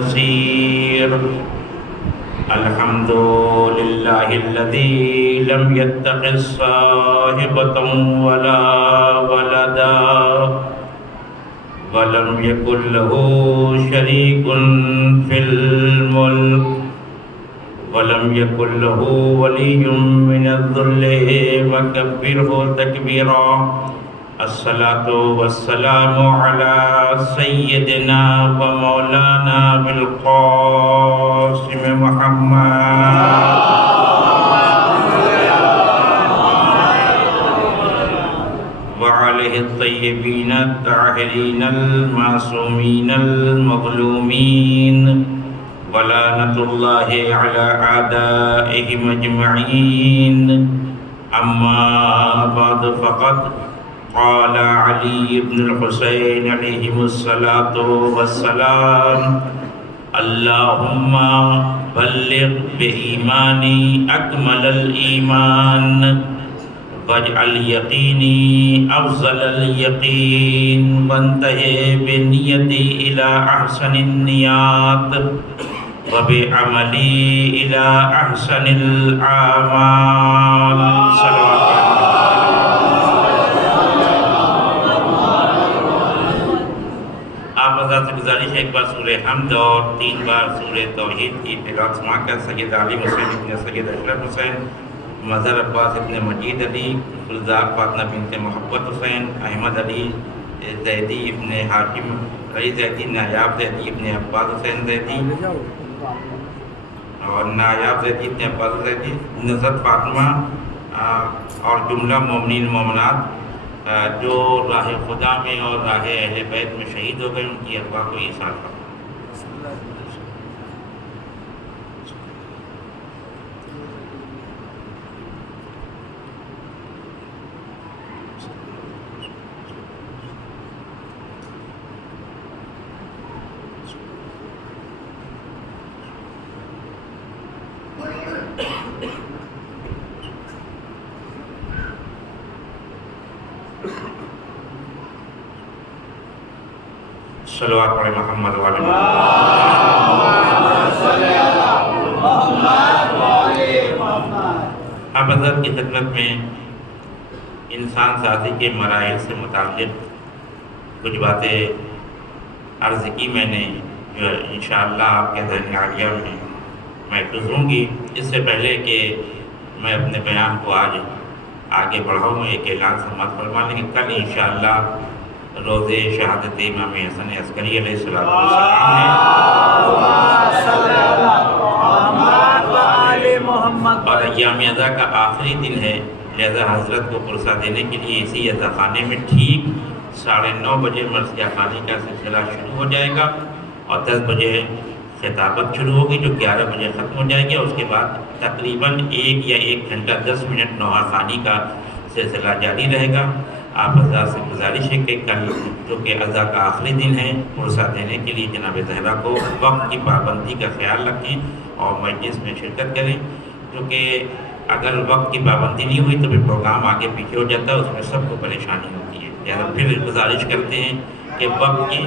نصير. الحمد لله الذي لم يتخذ صاحبة ولا ولدا ولم يكن له شريك في الملك ولم يكن له ولي من الذل وكبره تكبيرا. الصلاة والسلام على سيدنا ومولانا بالقاسم محمد وعليه الطيبين الطاهرين المعصومين المظلومين ولعنة الله على أعدائهم أجمعين. أما بعد فقد قال علي بن الحسين عليهم الصلاة والسلام: اللهم بلغ بإيماني أكمل الإيمان واجعل يقيني أفضل اليقين وانتهي بنيتي إلى أحسن النيات وبعملي إلى أحسن الأعمال. صلوات آپ حضرات سے گزارش ہے ایک بار سورہ حمد اور 3 بار سورہ توحید کی تلاوت سما کر سید علی حسین ابن سید اشرف حسین، مظہر عباس ابن مجید علی، گلزار فاطمہ بنت محبت حسین، احمد علی زیدی ابن حاکم علی زیدی، نایاب زیدی ابن عباس حسین زیدی اور نایاب زیدی ابن عباس زیدی، نصرت فاطمہ اور جملہ مومنین مومنات جو راہ خدا میں اور راہ اہل بیت میں شہید ہو گئے، ان کی ارواح کو ایصال کرو. صلوات پڑھیں محمد وعلی محمد. اب حضرت کی خدمت میں انسان سازی کے مراحل سے متعلق کچھ باتیں عرض کی میں نے، جو انشاءاللہ آپ کے ذہن عالیہ میں محفوظ ہوں گی. اس سے پہلے کہ میں اپنے بیان کو آج آگے بڑھاؤں، ایک اعلان سماعت فرما لیں کہ کل انشاءاللہ روزے شہادت امام حسن عسکری علیہ السلام ہے اور ایام اضحیٰ کا آخری دن ہے، لہذا حضرت کو پرسہ دینے کے لیے اسی عزا خانے میں ٹھیک 9:30 بجے مرثیہ خوانی کا سلسلہ شروع ہو جائے گا اور 10 بجے خطابت شروع ہوگی جو 11 بجے ختم ہو جائے گی. اور اس کے بعد تقریباً 1 یا 1 گھنٹہ 10 منٹ نوحہ خوانی کا سلسلہ جاری رہے گا. آپ حضرات سے گزارش ہے کہ کل جو کہ اضحیٰ کا آخری دن ہے، پرسہ دینے کے لیے جناب زہرا کو وقت کی پابندی کا خیال رکھیں اور مجلس میں شرکت کریں، کیونکہ اگر وقت کی پابندی نہیں ہوئی تو پھر پروگرام آگے پیچھے ہو جاتا ہے، اس میں سب کو پریشانی ہوتی ہے. لہٰذا پھر گزارش کرتے ہیں کہ وقت کی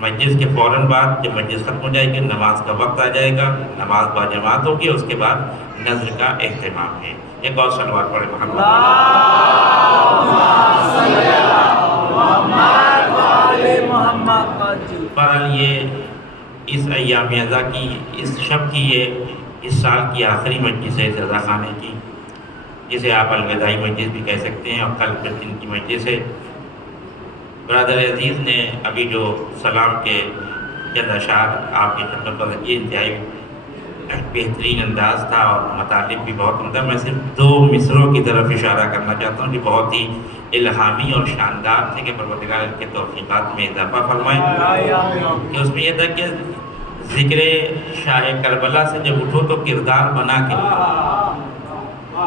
مجلس کے فوراً بعد جب مجلس ختم ہو جائے گی، نماز کا وقت آ جائے گا، نماز با جماعت ہوگی، اس کے بعد نظر کا اہتمام ہے. ایک اور صلوات پڑھے محمد. بہرحال یہ اس ایام اضحیٰ کی، اس شب کی، یہ اس سال کی آخری مجلس ہے رضا خانے کی، جسے آپ الوداعی مجلس بھی کہہ سکتے ہیں، اور کل پھر دن کی مجلس ہے. برادر عزیز نے ابھی جو سلام کے چند اشعار آپ کی خدمت پر رکھے، انتہائی بہترین انداز تھا اور مطالب بھی بہت عمدہ. میں صرف 2 مصروں کی طرف اشارہ کرنا چاہتا ہوں جو بہت ہی الہامی اور شاندار تھے کہ پروردگار کے توفیقات میں اضافہ فرمائے. کہ اس میں یہ تھا کہ ذکر شاہ کربلا سے جب اٹھو تو کردار بنا کے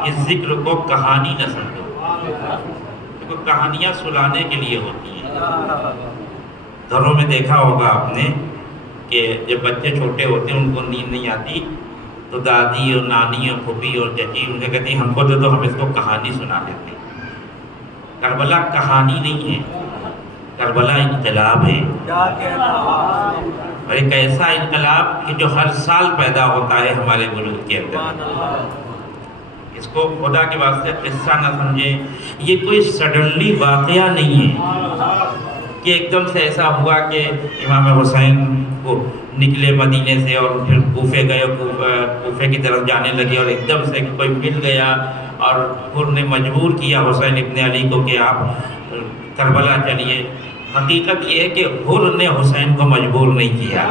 اس ذکر کو کہانی نہ سمجھو، کیونکہ کہانیاں سلانے کے لیے ہوتی ہیں. گھروں میں دیکھا ہوگا آپ نے کہ جب بچے چھوٹے ہوتے ہیں ان کو نیند نہیں آتی تو دادی اور نانی اور پھوپھی اور چچی ان سے کہتی ہیں ہم کو دے دو، ہم اس کو کہانی سنا دیتے ہیں. کربلا کہانی نہیں ہے، کربلا انقلاب ہے، اور ایک ایسا انقلاب کہ جو ہر سال پیدا ہوتا ہے ہمارے وجود کے اندر۔ اس کو خدا کے واسطے قصہ نہ سمجھیں، یہ کوئی سڈنلی واقعہ نہیں ہے کہ ایک دم سے ایسا ہوا کہ امام حسین کو نکلے مدینے سے اور پھر کوفے گئے، کوفے کی طرف جانے لگے، اور ایک دم سے کوئی مل گیا اور حر نے مجبور کیا حسین ابن علی کو کہ آپ کربلا چلیے۔ حقیقت یہ ہے کہ حر نے حسین کو مجبور نہیں کیا،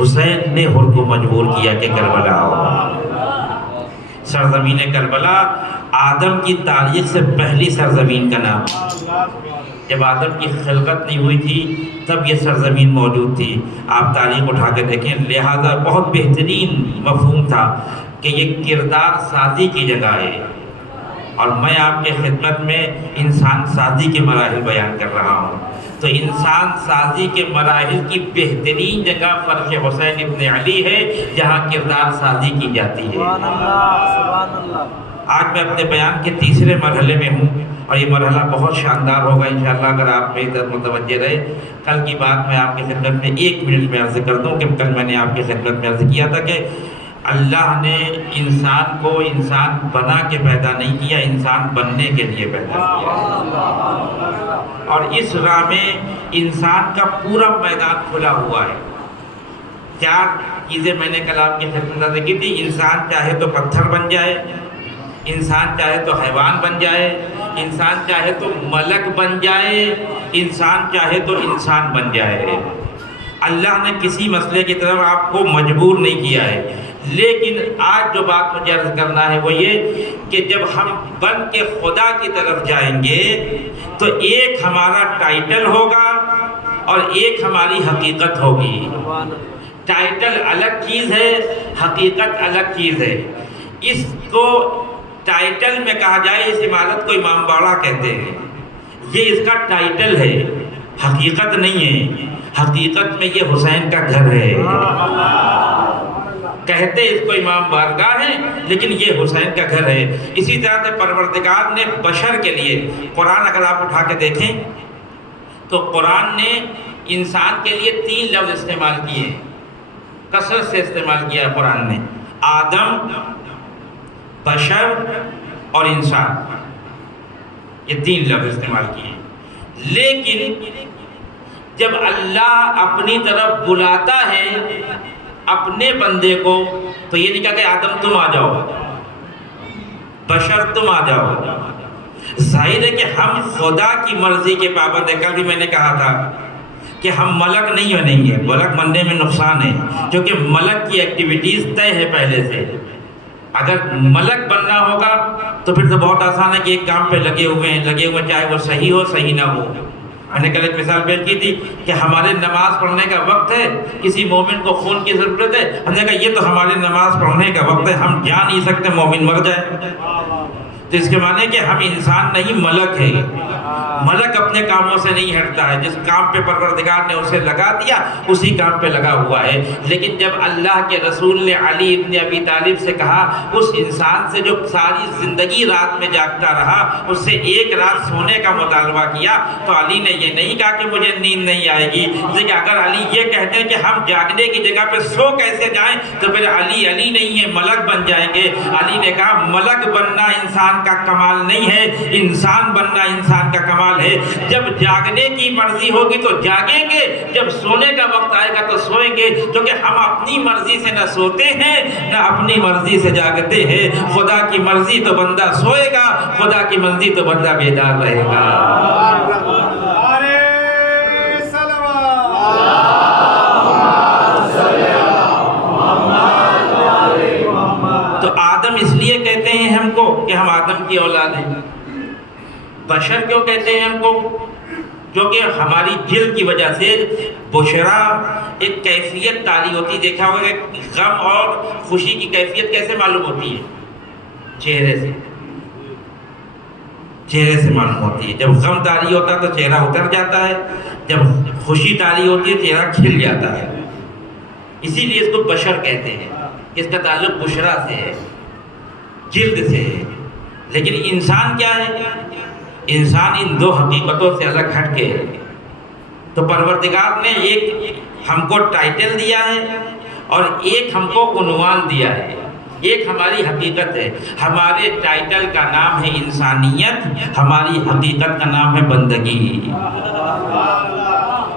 حسین نے حر کو مجبور کیا کہ کربلا آؤ۔ سرزمین کربلا آدم کی تاریخ سے پہلی سرزمین کا نام، جب آدم کی خلقت نہیں ہوئی تھی تب یہ سرزمین موجود تھی۔ آپ تاریخ اٹھا کے دیکھیں، لہذا بہت بہترین مفہوم تھا کہ یہ کردار سازی کی جگہ ہے، اور میں آپ کے خدمت میں انسان سازی کے مراحل بیان کر رہا ہوں۔ تو انسان سازی کے مراحل کی بہترین جگہ فرش حسین ابن علی ہے، جہاں کردار سازی کی جاتی ہے۔ آج میں اپنے بیان کے تیسرے مرحلے میں ہوں، اور یہ مرحلہ بہت شاندار ہوگا انشاءاللہ اگر آپ میری طرف متوجہ رہے۔ کل کی بات میں آپ کی خدمت میں 1 منٹ میں عرض کر دوں کہ کل میں نے آپ کی خدمت میں عرض کیا تھا کہ اللہ نے انسان کو انسان بنا کے پیدا نہیں کیا، انسان بننے کے لیے پیدا کیا، اور اس راہ میں انسان کا پورا میدان کھلا ہوا ہے۔ 4 چیزیں میں نے کل آپ کی خدمت میں کی تھی۔ انسان چاہے تو پتھر بن جائے، انسان چاہے تو حیوان بن جائے، انسان چاہے تو ملک بن جائے، انسان چاہے تو انسان بن جائے۔ اللہ نے کسی مسئلے کی طرف آپ کو مجبور نہیں کیا ہے، لیکن آج جو بات مجھے عرض کرنا ہے وہ یہ کہ جب ہم بن کے خدا کی طرف جائیں گے تو ایک ہمارا ٹائٹل ہوگا اور ایک ہماری حقیقت ہوگی۔ ٹائٹل الگ چیز ہے، حقیقت الگ چیز ہے۔ اس کو ٹائٹل میں کہا جائے، اس عمارت کو امام باڑہ کہتے ہیں، یہ اس کا ٹائٹل ہے، حقیقت نہیں ہے۔ حقیقت میں یہ حسین کا گھر ہے، کہتے اس کو امام بارگاہ ہے لیکن یہ حسین کا گھر ہے۔ اسی طرح سے پروردگار نے بشر کے لیے، قرآن اگر آپ اٹھا کے دیکھیں تو قرآن نے انسان کے لیے 3 لفظ استعمال کیے، کثرت سے استعمال کیا ہے قرآن نے، آدم، بشر اور انسان، یہ 3 لفظ استعمال کیے۔ لیکن جب اللہ اپنی طرف بلاتا ہے اپنے بندے کو تو یہ نہیں کہا کہ آدم تم آ جاؤ، بشر تم آ جاؤ۔ ظاہر ہے کہ ہم خدا کی مرضی کے پابند ہیں۔ کل بھی میں نے کہا تھا کہ ہم ملک نہیں بنیں گے، ملک بننے میں نقصان ہے، کیونکہ ملک کی ایکٹیویٹیز طے ہے پہلے سے۔ اگر ملک بننا ہوگا تو پھر تو بہت آسان ہے کہ ایک کام پہ لگے ہوئے ہیں چاہے وہ صحیح ہو صحیح نہ ہو۔ میں نے کل ایک مثال پیش کی تھی کہ ہمارے نماز پڑھنے کا وقت ہے، کسی مومن کو خون کی ضرورت ہے، ہم نے کہا یہ تو ہمارے نماز پڑھنے کا وقت ہے، ہم جا نہیں سکتے مومن مر جائے۔ تو اس کے معنی کہ ہم انسان نہیں ملک ہے۔ ملک اپنے کاموں سے نہیں ہٹتا ہے، جس کام پہ پروردگار نے اسے لگا دیا اسی کام پہ لگا ہوا ہے۔ لیکن جب اللہ کے رسول نے علی ابن ابی طالب سے کہا، اس انسان سے جو ساری زندگی رات میں جاگتا رہا، اس سے ایک رات سونے کا مطالبہ کیا، تو علی نے یہ نہیں کہا کہ مجھے نیند نہیں آئے گی، لیکن اگر علی یہ کہتے ہیں کہ ہم جاگنے کی جگہ پہ سو کیسے جائیں تو پھر علی نہیں ہے، ملک بن جائیں گے۔ علی نے کہا ملک بننا انسان کا کمال نہیں ہے، انسان بننا انسان کا کمال ہے۔ جب جاگنے کی مرضی ہوگی تو جاگیں گے، جب سونے کا وقت آئے گا تو سوئیں گے، کیونکہ ہم اپنی مرضی سے نہ سوتے ہیں نہ اپنی مرضی سے جاگتے ہیں۔ خدا کی مرضی تو بندہ سوئے گا، خدا کی مرضی تو بندہ بیدار رہے گا۔ تو آدم اس لیے کہتے ہیں ہم کو کہ ہم آدم کی اولاد ہیں۔ بشر کیوں کہتے ہیں ہم کو؟ کیونکہ ہماری جلد کی وجہ سے بشرا ایک کیفیت تاری ہوتی ہے۔ دیکھا ہوگا کہ غم اور خوشی کی کیفیت کیسے معلوم ہوتی ہے؟ چہرے سے معلوم ہوتی ہے۔ جب غم تاری ہوتا ہے تو چہرہ اتر جاتا ہے، جب خوشی تاری ہوتی ہے چہرہ کھل جاتا ہے۔ اسی لیے اس کو بشر کہتے ہیں، اس کا تعلق بشرا سے ہے، جلد سے ہے۔ لیکن انسان کیا ہے؟ انسان ان دو حقیقتوں سے الگ ہٹ کے ہے۔ تو پروردگار نے ایک ہم کو ٹائٹل دیا ہے اور ایک ہم کو عنوان دیا ہے، ایک ہماری حقیقت ہے۔ ہمارے ٹائٹل کا نام ہے انسانیت، ہماری حقیقت کا نام ہے بندگی۔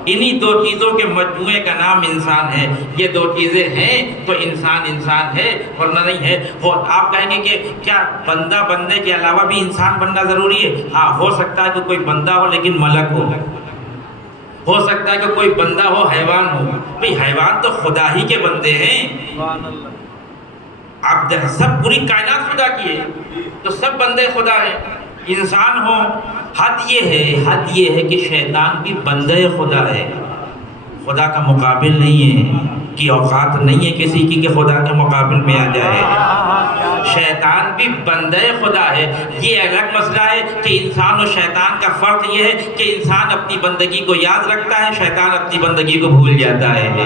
انہی دو چیزوں کے مجموعے کا نام انسان ہے۔ یہ دو چیزیں ہیں تو انسان انسان ہے، ورنہ نہیں ہے۔ آپ کہیں گے کہ کیا بندہ بندے کے علاوہ بھی انسان بننا ضروری ہے؟ ہاں، ہو سکتا ہے کہ کوئی بندہ ہو لیکن ملک ہو سکتا ہے کہ کوئی بندہ ہو حیوان ہو۔ بھئی حیوان تو خدا ہی کے بندے ہیں۔ آپ سب پوری کائنات خدا کی ہے تو سب بندے خدا ہیں۔ انسان ہو، حد یہ ہے کہ شیطان بھی بندے خدا ہے، خدا کا مقابل نہیں ہے، کی اوقات نہیں ہے کسی کی کہ خدا کے مقابل میں آ جائے۔ شیطان بھی بندے خدا ہے۔ یہ الگ مسئلہ ہے کہ انسان اور شیطان کا فرق یہ ہے کہ انسان اپنی بندگی کو یاد رکھتا ہے، شیطان اپنی بندگی کو بھول جاتا ہے۔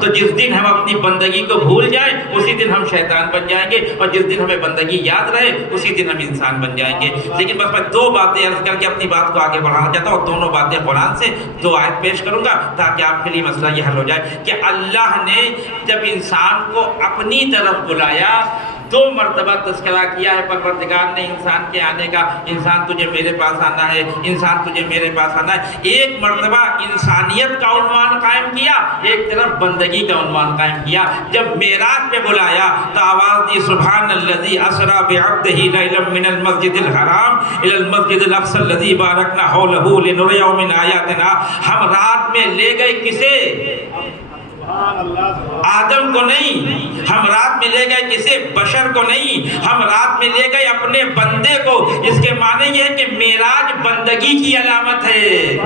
تو جس دن ہم اپنی بندگی کو بھول جائیں اسی دن ہم شیطان بن جائیں گے، اور جس دن ہمیں بندگی یاد رہے اسی دن ہم انسان بن جائیں گے۔ لیکن بس میں دو باتیں عرض کر کے اپنی بات کو آگے بڑھانا چاہتا ہوں، دونوں باتیں قرآن سے، دو آیت پیش کروں گا تاکہ آپ کے لیے مسئلہ یہ حل ہو جائے کہ اللہ نے جب انسان کو اپنی طرف بلایا، دو مرتبہ تذکرہ کیا ہے پروردگار نے انسان کے آنے کا، انسان تجھے میرے پاس آنا ہے، انسان تجھے میرے پاس آنا ہے۔ ایک مرتبہ انسانیت کا عنوان قائم کیا، ایک طرف بندگی کا عنوان قائم کیا۔ جب معراج پہ بلایا تو آواز دی سبحان الذی اسری بعبدہ لیلا من المسجد الحرام الی المسجد الاقصی الذی بارکنا حولہ لنریہ من آیاتنا۔ ہم رات میں لے گئے کسے؟ آدم کو نہیں، ہم رات میں لے گئے کسے؟ بشر کو نہیں، ہم رات میں لے گئے اپنے بندے کو۔ اس کے معنی یہ ہے کہ معراج بندگی کی علامت ہے۔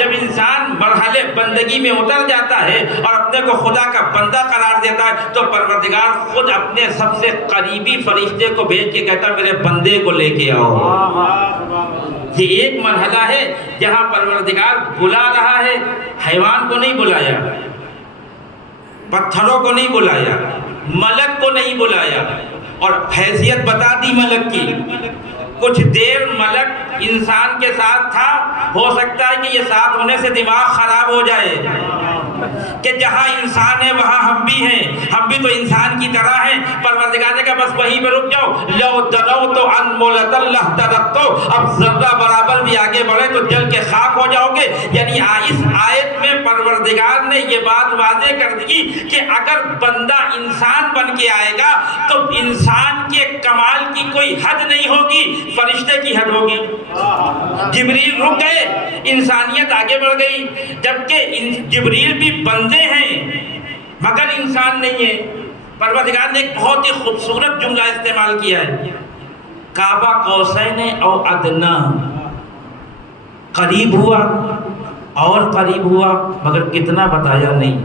جب انسان مرحلے بندگی میں اتر جاتا ہے اور اپنے کو خدا کا بندہ قرار دیتا ہے تو پروردگار خود اپنے سب سے قریبی فرشتے کو بھیج کے کہتا میرے بندے کو لے کے آؤ۔ یہ ایک مرحلہ ہے جہاں پروردگار بلا رہا ہے، حیوان کو نہیں بلایا، پتھروں کو نہیں بلایا، ملک کو نہیں بلایا، اور حیثیت بتا دی ملک کی۔ کچھ دیر ملک انسان کے ساتھ تھا، ہو سکتا ہے کہ یہ ساتھ ہونے سے دماغ خراب ہو جائے کہ جہاں انسان ہے وہاں ہم بھی ہیں، ہم بھی تو انسان کی طرح ہیں۔ پروردگار نے کہا بس وہیں پہ رک جاؤ، لو دنوت عن مولۃ لاحترقت، اب ذرہ برابر بھی آگے بڑھے تو جل کے خاک ہو جاؤ گے۔ یعنی اس آیت میں پروردگار نے یہ بات واضح کر دی کہ اگر بندہ انسان بن کے آئے گا تو انسان کے کمال کی کوئی حد نہیں ہوگی، فرشتے کی حد ہوگی۔ جبریل رک گئے، انسانیت آگے بڑھ گئی، جبکہ جبریل بھی بندے ہیں مگر انسان نہیں ہے۔ پروردگار نے ایک بہت ہی خوبصورت جملہ استعمال کیا ہے، کعبہ قوسین او ادنا، قریب ہوا اور قریب ہوا مگر کتنا بتایا نہیں۔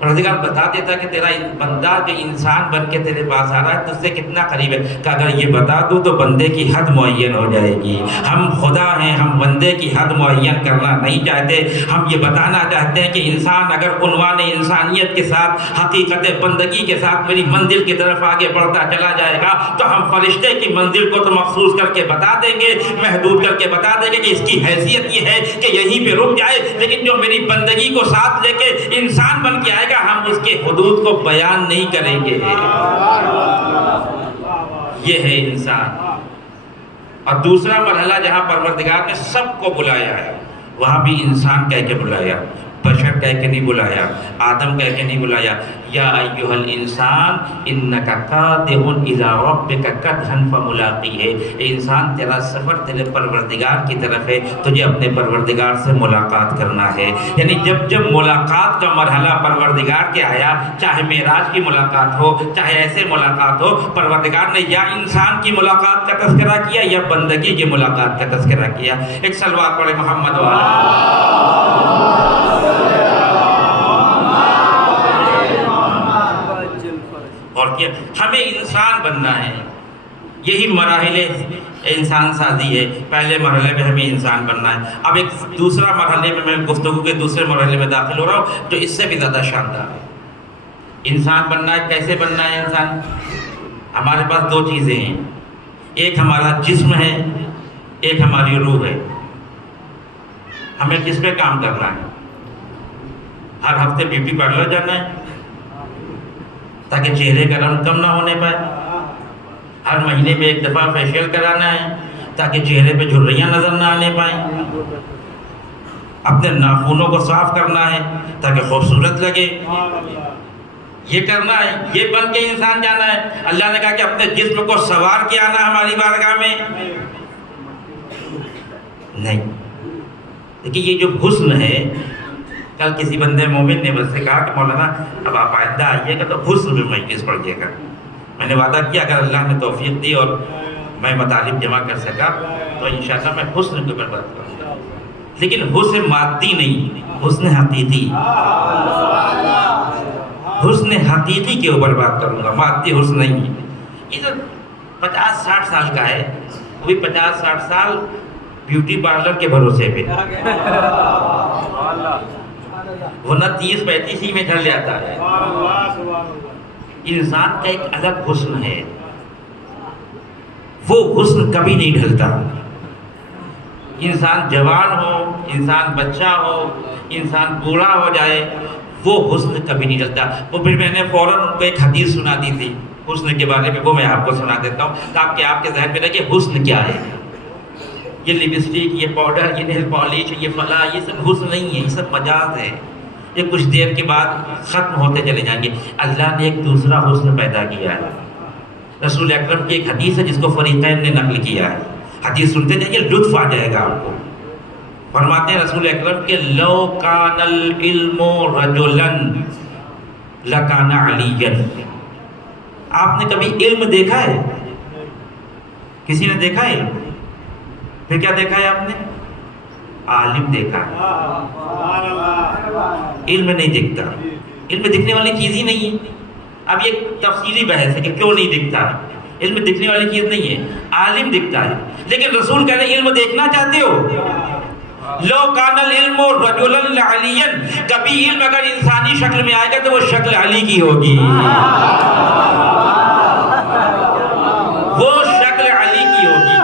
پروردگار بتا دیتا کہ تیرا بندہ جو انسان بن کے تیرے پاس آ رہا ہے تجھ سے کتنا قریب ہے، کہ اگر یہ بتا دوں تو بندے کی حد معین ہو جائے گی۔ ہم خدا ہیں، ہم بندے کی حد معین کرنا نہیں چاہتے، ہم یہ بتانا چاہتے ہیں کہ انسان اگر عنوان انسانیت کے ساتھ، حقیقت بندگی کے ساتھ میری منزل کی طرف آگے بڑھتا چلا جائے گا تو ہم فرشتے کی منزل کو تو مخصوص کر کے بتا دیں گے، محدود کر کے بتا دیں گے کہ اس کی حیثیت یہ ہے کہ یہیں پہ رک جائے، لیکن جو میری بندگی کو ساتھ لے کے انسان بن کے آئے گا ہم اس کے حدود کو بیان نہیں کریں گے۔ یہ ہے انسان۔ اور دوسرا مرحلہ جہاں پروردگار نے سب کو بلایا ہے وہاں بھی انسان کہہ کے بلایا، بشر کہہ کے نہیں بلایا، آدم کہہ کے نہیں بلایا، یا ایھا الانسان انک کادح الی ربک کدحا فملاقیہ۔ اے انسان تیرا سفر تیرے پروردگار کی طرف ہے، تجھے اپنے پروردگار سے ملاقات کرنا ہے۔ یعنی جب ملاقات کا مرحلہ پروردگار کے آیا، چاہے معراج کی ملاقات ہو چاہے ایسے ملاقات ہو، پروردگار نے یا انسان کی ملاقات کا تذکرہ کیا یا بندگی کی ملاقات کا تذکرہ کیا۔ ایک صلوات پڑھے محمد اور کیا ہمیں انسان بننا ہے۔ یہی مراحل انسان سازی ہے۔ پہلے مرحلے میں ہمیں انسان بننا ہے۔ اب ایک دوسرا مرحلے میں گفتگو کے دوسرے مرحلے میں داخل ہو رہا ہوں جو اس سے بھی زیادہ شاندار ہے۔ انسان بننا ہے، کیسے بننا ہے انسان؟ ہمارے پاس دو چیزیں ہیں، ایک ہمارا جسم ہے ایک ہماری روح ہے. ہمیں کس پہ کام کرنا ہے؟ ہر ہفتے بیوٹی پارلر جانا ہے تاکہ چہرے کا رنگ کم نہ ہونے پائے. ہر مہینے میں ایک دفعہ فیشیل کرانا ہے تاکہ چہرے پہ جھریاں نظر نہ آنے پائیں. اپنے ناخنوں کو صاف کرنا ہے تاکہ خوبصورت لگے. یہ کرنا ہے، یہ بن کے انسان جانا ہے. اللہ نے کہا کہ اپنے جسم کو سوار کے آنا ہماری بارگاہ میں نہیں. دیکھیے یہ جو حسن ہے، کل کسی بندے مومن نے مجھ سے کہا کہ مولانا اب آپ آئندہ آئیے گا تو حسن میں مجلس پڑھیے گا. میں نے وعدہ کیا اگر اللہ نے توفیق دی اور میں مطالب جمع کر سکا تو انشاءاللہ میں حسن کے اوپر بات کروں گا، لیکن حسن مادی نہیں، حسن حقیقی. حسن حقیقی کے اوپر بات کروں گا، مادی حسن نہیں. یہ جو 50-60 سال کا ہے وہ بھی 50-60 سال بیوٹی پارلر کے بھروسے پہ، ورنہ 30-35 ہی میں ڈھل جاتا ہے. انسان کا ایک الگ حسن ہے، وہ حسن کبھی نہیں ڈھلتا. انسان جوان ہو، انسان بچہ ہو، انسان بوڑھا ہو جائے، وہ حسن کبھی نہیں ڈھلتا. وہ پھر میں نے فوراً ان کو ایک حدیث سنا دی تھی حسن کے بارے میں، وہ میں آپ کو سنا دیتا ہوں تاکہ آپ کے ذہن میں رہے کہ حسن کیا ہے. یہ لپسٹک، یہ پاؤڈر، یہ نیل پالش، یہ فلاں، یہ سب حسن نہیں ہے، یہ سب مجاز ہے. یہ کچھ دیر کے بعد ختم ہوتے چلے جائیں گے. اللہ نے ایک دوسرا حسن پیدا کیا ہے. رسول اکرم کی ایک حدیث ہے جس کو فریقین نے نقل کیا ہے. حدیث سنتے جائیے، لطف آ جائے گا آپ کو. فرماتے ہیں رسول اکرم کہ لو کان العلم رجلا لکان علیا. آپ نے کبھی علم دیکھا ہے؟ کسی نے دیکھا ہے علم؟ پھر کیا دیکھا ہے آپ نے؟ عالم دیکھا ہے. علم نہیں دکھتا، علم دکھنے والی چیز ہی نہیں ہے. اب یہ تفصیلی بحث ہے کہ کیوں نہیں دکھتا. علم دکھنے والی چیز نہیں ہے، عالم دکھتا ہے. لیکن رسول کہہ رہے ہیں علم دیکھنا چاہتے ہو؟ لو کان العلم رجلا لعلیا. کبھی علم اگر انسانی شکل میں آئے گا تو وہ شکل علی کی ہوگی، وہ شکل علی کی ہوگی.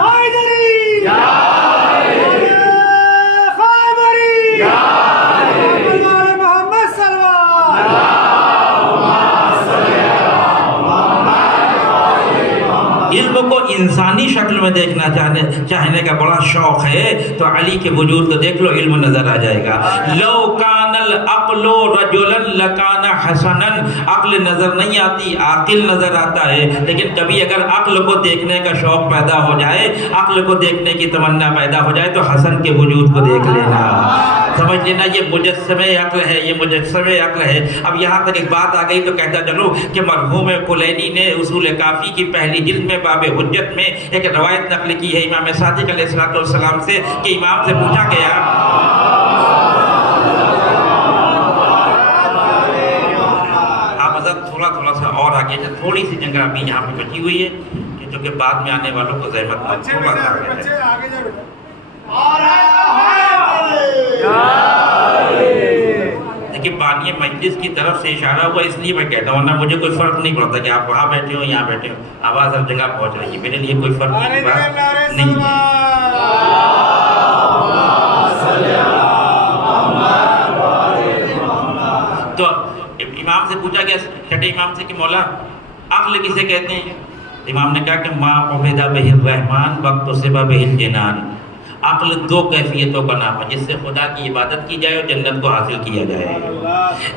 علم کو انسانی شکل میں دیکھنا چاہنے کا بڑا شوق ہے تو علی کے وجود کو دیکھ لو، علم نظر آ جائے گا. لو کان العقل رجلا لکان حسنا. عقل نظر نہیں آتی، عاقل نظر آتا ہے. لیکن کبھی اگر عقل کو دیکھنے کا شوق پیدا ہو جائے، عقل کو دیکھنے کی تمنا پیدا ہو جائے تو حسن کے وجود کو دیکھ لینا، سمجھ لینا یہ مجسم عقل ہے، یہ مجسم عقل ہے. اب یہاں تک ایک بات آ گئی تو کہتا چلو کہ مرحوم کلینی نے اصول کافی کی پہلی جلد میں باب حجت میں ایک روایت نقل کی ہے امام صادق علیہ السلام سے کہ امام سے پوچھا گیا، آپ حضرت تھوڑا سا اور آگے جائے، تھوڑی سی جگہ ابھی یہاں پہ بچی ہوئی ہے جو کہ بعد میں آنے والوں کو زحمت نہ تھوڑا سا آگے جائے. دیکھیے بانی مجلس کی طرف سے اشارہ ہوا اس لیے میں کہتا ہوں، ورنہ مجھے کوئی فرق نہیں پڑتا کہ آپ وہاں بیٹھے ہو یہاں بیٹھے ہو، آواز ہر جگہ پہنچ رہی ہے، میرے لیے کوئی فرق کی بات نہیں ہے. تو امام سے پوچھا گیا چھٹے امام سے کہ مولا عقل کسے کہتے ہیں؟ امام نے کہا کہ ما عبد بہ الرحمن وقت صبا بہ الجنان. عقل دو کیفیتوں کا نام ہے، جس سے خدا کی عبادت کی جائے اور جنت کو حاصل کیا جائے.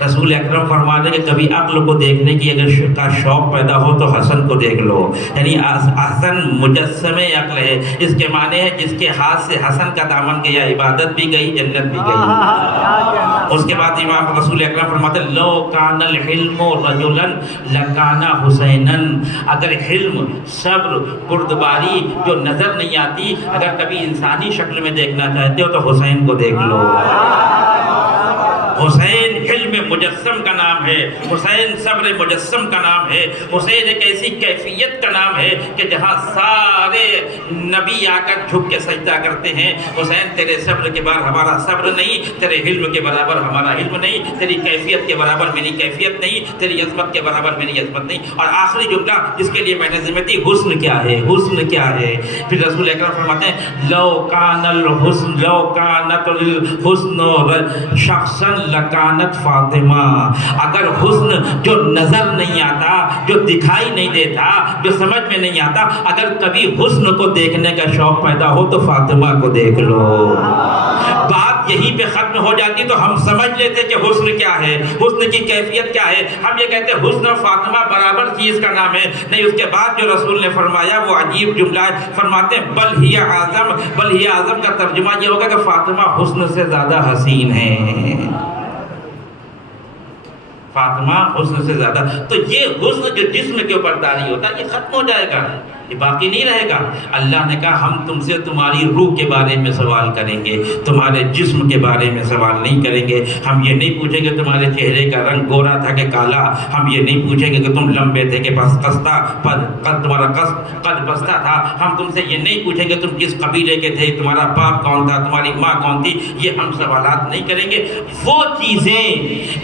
رسول اکرم فرماتے کہ کبھی عقل کو دیکھنے کی اگر کا شوق پیدا ہو تو حسن کو دیکھ لو. یعنی حسن مجسم عقل ہے، اس کے معنی ہے جس کے ہاتھ سے حسن کا دامن گیا، عبادت بھی گئی، جنت بھی گئی. اس کے بعد امام رسول اکرم فرماتے لو کان الحلم رجلا لکان حسینا. اگر حلم، صبر، بردباری جو نظر نہیں آتی اگر کبھی انسانی شکل میں دیکھنا چاہتے ہو تو حسین کو دیکھ لو. حسین حلم مجسم کا نام ہے، حسین صبر مجسم کا نام ہے، حسین ایک ایسی کیفیت کا نام ہے کہ جہاں سارے نبی آ کر جھک کے سجدہ کرتے ہیں۔ حسین تیرے صبر کے بعد ہمارا صبر نہیں، تیرے حلم کے برابر ہمارا حلم نہیں، تیری کیفیت کے برابر میری کیفیت نہیں، تیری عظمت کے برابر میری عظمت نہیں۔ اور آخری جملہ جس کے لیے میں نے ذمہ دی، حسن کیا ہے، حسن کیا ہے؟ پھر رسول اکرم فرماتے ہیں لو کان الحسن لو کانت الحسن شخصا لکانت فاطمہ، اگر حسن جو نظر نہیں آتا، جو دکھائی نہیں دیتا، جو سمجھ میں نہیں آتا، اگر کبھی حسن کو دیکھنے کا شوق پیدا ہو تو فاطمہ کو دیکھ لو۔ بات یہیں پہ ختم ہو جاتی تو ہم سمجھ لیتے کہ حسن کیا ہے، حسن کی کیفیت کیا ہے۔ ہم یہ کہتے ہیں حسن اور فاطمہ برابر چیز کا نام ہے، نہیں، اس کے بعد جو رسول نے فرمایا وہ عجیب جملہ ہے، فرماتے ہیں بل ہی اعظم، بل ہی اعظم کا ترجمہ یہ ہوگا کہ فاطمہ حسن سے زیادہ حسین ہے، فاطمہ حسن سے زیادہ۔ تو یہ حسن جو جسم کے اوپر طاری ہوتا ہے یہ ختم ہو جائے گا، یہ باقی نہیں رہے گا۔ اللہ نے کہا ہم تم سے تمہاری روح کے بارے میں سوال کریں گے، تمہارے جسم کے بارے میں سوال نہیں کریں گے۔ ہم یہ نہیں پوچھیں گے تمہارے چہرے کا رنگ گورا تھا کہ کالا، ہم یہ نہیں پوچھیں گے کہ تم لمبے تھے کہ تمہارا قد بستہ تھا، ہم تم سے یہ نہیں پوچھیں گے تم کس قبیلے کے تھے، تمہارا باپ کون تھا، تمہاری ماں کون تھی، یہ ہم سوالات نہیں کریں گے۔ وہ چیزیں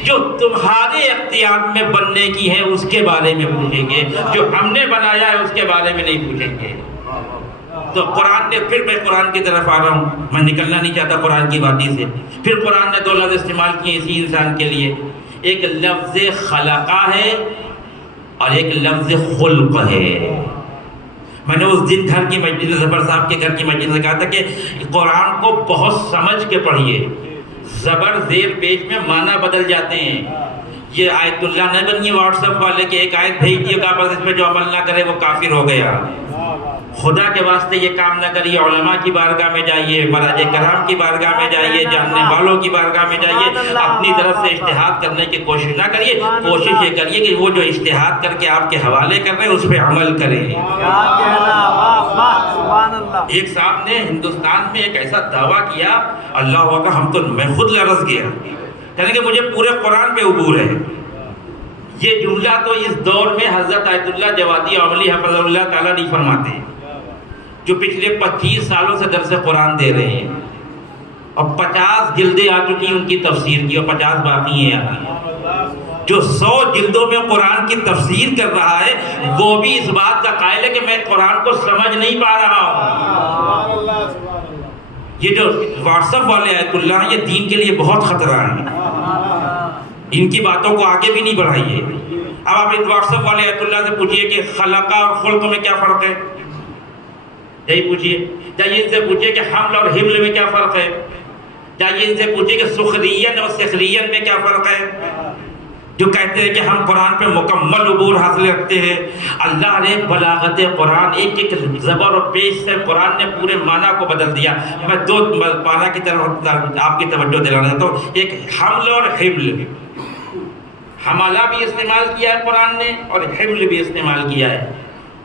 جو تمہارے اختیار میں بننے کی ہیں اس کے بارے میں پوچھیں گے، جو ہم نے بنایا ہے اس کے بارے میں نہیں پوچھیں گے۔ تو قرآن نے، پھر میں قرآن کی طرف آ رہا ہوں، میں نکلنا نہیں چاہتا قرآن کی وادی سے۔ پھر قرآن نے 2 لفظ استعمال کیے اسی انسان کے لیے، ایک لفظ خلقہ ہے اور ایک لفظ خلق ہے۔ میں نے اس دن گھر کی مجلس ظفر صاحب کے گھر کی مجلس میں کہا تھا کہ قرآن کو بہت سمجھ کے پڑھیے، زبر زیر پیش میں معنی بدل جاتے ہیں۔ یہ آیت اللہ نہ بنی واٹس ایپ والے کے ایک آیت بھیج دیے گا بس اس پہ جو عمل نہ کرے وہ کافر ہو گیا۔ خدا کے واسطے یہ کام نہ کریے، علماء کی بارگاہ میں جائیے، مراجع کرام کی بارگاہ میں جائیے، جاننے والوں کی بارگاہ میں جائیے، اپنی طرف سے اجتہاد کرنے کی کوشش نہ کریے، کوشش یہ کریے کہ وہ جو اجتہاد کر کے آپ کے حوالے کر رہے ہیں اس پہ عمل کریں۔ ایک صاحب نے ہندوستان میں ایک ایسا دعویٰ کیا، اللہ اکبر، ہم تو میں خود لرز گیا، کہنے کہ مجھے پورے قرآن پہ عبور ہے۔ یہ جملہ تو اس دور میں حضرت آیت اللہ جوادی عملی حفظ اللہ تعالیٰ نہیں فرماتے، جو پچھلے 25 سالوں سے درس قرآن دے رہے ہیں، اور 50 جلدیں آ چکی ان کی تفسیر کی، اور 50 باقی ہیں ابھی۔ جو 100 جلدوں میں قرآن کی تفسیر کر رہا ہے وہ بھی اس بات کا قائل ہے کہ میں قرآن کو سمجھ نہیں پا رہا ہوں۔ یہ جو واٹس ایپ والے آیت اللہ ہیں یہ دین کے لیے بہت خطرہ ہیں، ان کی باتوں کو آگے بھی نہیں بڑھائیے۔ اب آپ ان واٹس ایپ والے آیت اللہ سے پوچھئے کہ خلقہ اور خلق میں کیا فرق ہے، یہی پوچھئے۔ جائیے ان سے پوچھئے کہ حمل اور حمل میں کیا فرق ہے، جائیے ان سے پوچھئے کہ سخرین اور سخرین میں کیا فرق ہے۔ جو کہتے ہیں کہ ہم قرآن پہ مکمل عبور حاصل رکھتے ہیں، اللہ نے بلاغت قرآن ایک ایک زبر اور پیش سے قرآن نے پورے معنی کو بدل دیا۔ میں 2 معنی کی طرف آپ کی توجہ دلانا چاہتا ہوں، ایک حمل اور حمل۔ حملہ بھی استعمال کیا ہے قرآن نے اور حمل بھی استعمال کیا ہے۔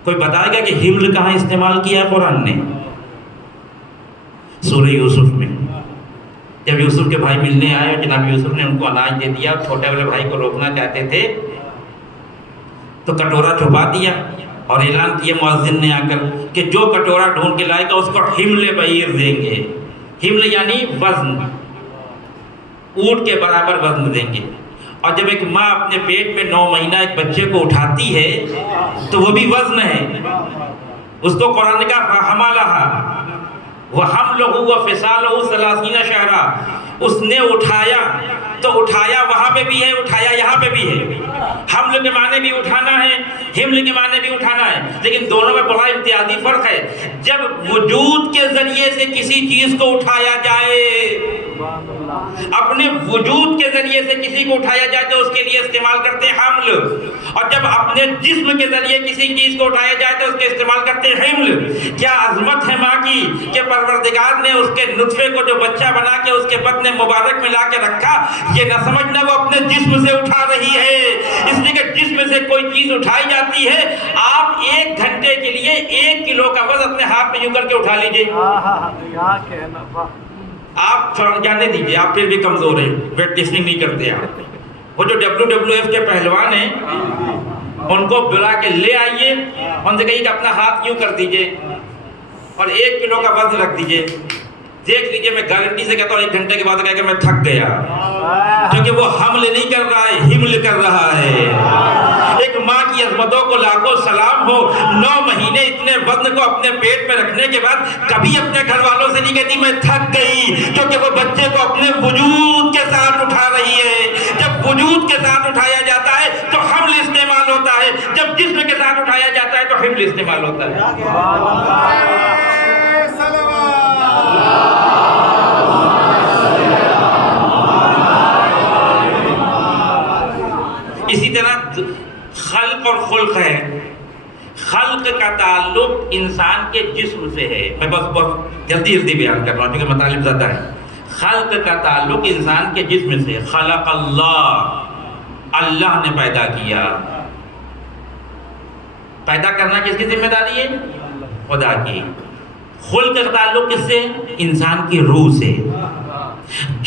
کوئی بتائے گا کہ حمل کہاں استعمال کیا ہے قرآن نے؟ سورہ یوسف میں، جب یوسف کے بھائی ملنے آئے اور جناب یوسف نے ان کو اناج دے دیا، چھوٹے والے بھائی کو روکنا چاہتے تھے تو کٹورا چھپا دیا اور اعلان کیا مؤذن نے آ کر کہ جو کٹورا ڈھونڈ کے لائے گا اس کو حمل بعیر دیں گے۔ حمل یعنی وزن، اونٹ کے برابر وزن دیں گے۔ اور جب ایک ماں اپنے پیٹ میں 9 مہینہ ایک بچے کو اٹھاتی ہے تو وہ بھی وزن ہے، اس کو قرآن نے کہا حملہا وحملہ وفصالہ 30 شہرا، اس نے اٹھایا تو اٹھایا وہاں پہ بھی ہے، اٹھایا یہاں پہ بھی ہے۔ حمل کے معنی بھی اٹھانا ہے، حمل کے معنی بھی اٹھانا ہے، لیکن دونوں میں بڑا امتیازی فرق ہے۔ جب وجود کے ذریعے سے کسی چیز کو اٹھایا جائے، اپنے وجود کے ذریعے سے کسی کو اٹھایا جائے تو اس کے لیے استعمال کرتے ہیں حمل، اور جب اپنے جسم کے ذریعے کسی چیز کو اٹھایا جائے تو اس کے استعمال کرتے ہیں حمل۔ کیا عظمت ہے ماں کی کہ پروردگار نے اس کے نطفے کو جو بچہ بنا کے اس کے بدن مبارک میں لا کے رکھا، یہ نہ سمجھنا وہ اپنے جسم سے اٹھا رہی ہے، اس لیے کہ جسم سے کوئی چیز اٹھائی جاتی ہے۔ آپ 1 گھنٹے کے لیے 1 کلو کا وزن اپنے ہاتھ میں یوں کر کے اٹھا لیجئے، آپ جانے دیجئے، آپ پھر بھی کمزور ہیں، ویٹ لفٹنگ نہیں کرتے آپ۔ وہ جو WWF کے پہلوان ہیں ان کو بلا کے لے آئیے، ان سے کہیے کہ اپنا ہاتھ یوں کر دیجئے اور 1 کلو کا وزن رکھ دیجئے، دیکھ لیجئے میں گارنٹی سے کہتا ہوں 1 گھنٹے کے بعد کہا کہ میں تھک گیا، کیونکہ وہ حمل نہیں کر رہا ہے، حمل کر رہا ہے۔ ایک ماں کی عظمتوں کو لاکھوں سلام ہو، 9 مہینے اتنے وزن کو اپنے پیٹ میں رکھنے کے بعد کبھی اپنے گھر والوں سے نہیں کہتی میں تھک گئی، کیونکہ وہ بچے کو اپنے وجود کے ساتھ اٹھا رہی ہے۔ جب وجود کے ساتھ اٹھایا جاتا ہے تو حمل استعمال ہوتا ہے، جب جسم کے ساتھ اٹھایا جاتا ہے تو حمل استعمال ہوتا ہے۔ اسی طرح خلق اور خلق ہے۔ خلق کا تعلق انسان کے جسم سے ہے، میں بس بہت جلدی بیان کر رہا ہوں کیونکہ مطالب زیادہ ہے۔ خلق کا تعلق انسان کے جسم سے، خلق اللہ، اللہ نے پیدا کیا۔ پیدا کرنا کس کی ذمہ داری ہے؟ خدا کی۔ خلق کا تعلق کس سے؟ انسان کی روح سے۔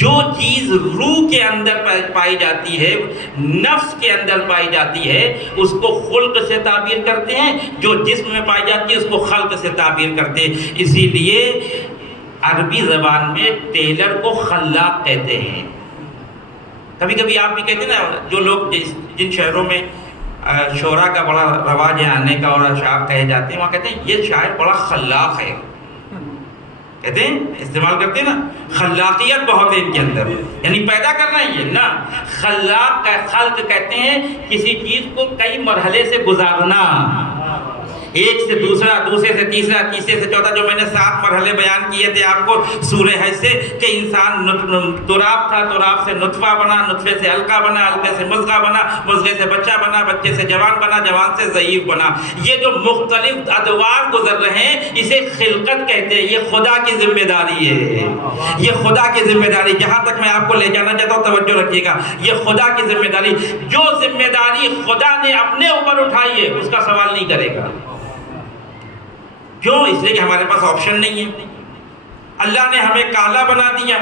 جو چیز روح کے اندر پائی جاتی ہے، نفس کے اندر پائی جاتی ہے، اس کو خلق سے تعبیر کرتے ہیں، جو جسم میں پائی جاتی ہے اس کو خلق سے تعبیر کرتے ہیں۔ اسی لیے عربی زبان میں ٹیلر کو خلاق کہتے ہیں۔ کبھی کبھی آپ بھی کہتے ہیں نا، جو لوگ جن شہروں میں شعرا کا بڑا رواج ہے آنے کا اور اشعار کہے جاتے ہیں، وہاں کہتے ہیں یہ شاعر بڑا خلاق ہے، کہتے ہیں، استعمال کرتے ہیں نا، خلاقیت بہت ہے ان کے اندر، یعنی پیدا کرنا ہی ہے نا۔ خلاق کا خلق کہتے ہیں کسی چیز کو کئی مرحلے سے گزارنا، ایک سے دوسرا، دوسرے سے تیسرا، تیسرے سے چوتھا، جو میں نے 7 مرحلے بیان کیے تھے آپ کو سورہ حج سے، کہ انسان تراب تھا، تراب سے نطفہ بنا، نطفے سے حلقہ بنا، حلقے سے مضغہ بنا، مضغے سے بچہ بنا، بچے سے جوان بنا، جوان سے ضعیف بنا۔ یہ جو مختلف ادوار گزر رہے ہیں اسے خلقت کہتے ہیں۔ یہ خدا کی ذمہ داری ہے، یہ خدا کی ذمہ داری۔ جہاں تک میں آپ کو لے جانا چاہتا ہوں توجہ رکھیے گا، یہ خدا کی ذمہ داری، جو ذمہ داری خدا نے اپنے اوپر اٹھائی ہے اس کا سوال نہیں کرے گا۔ کیوں؟ اس لیے کہ ہمارے پاس آپشن نہیں ہے۔ اللہ نے ہمیں کالا بنا دیا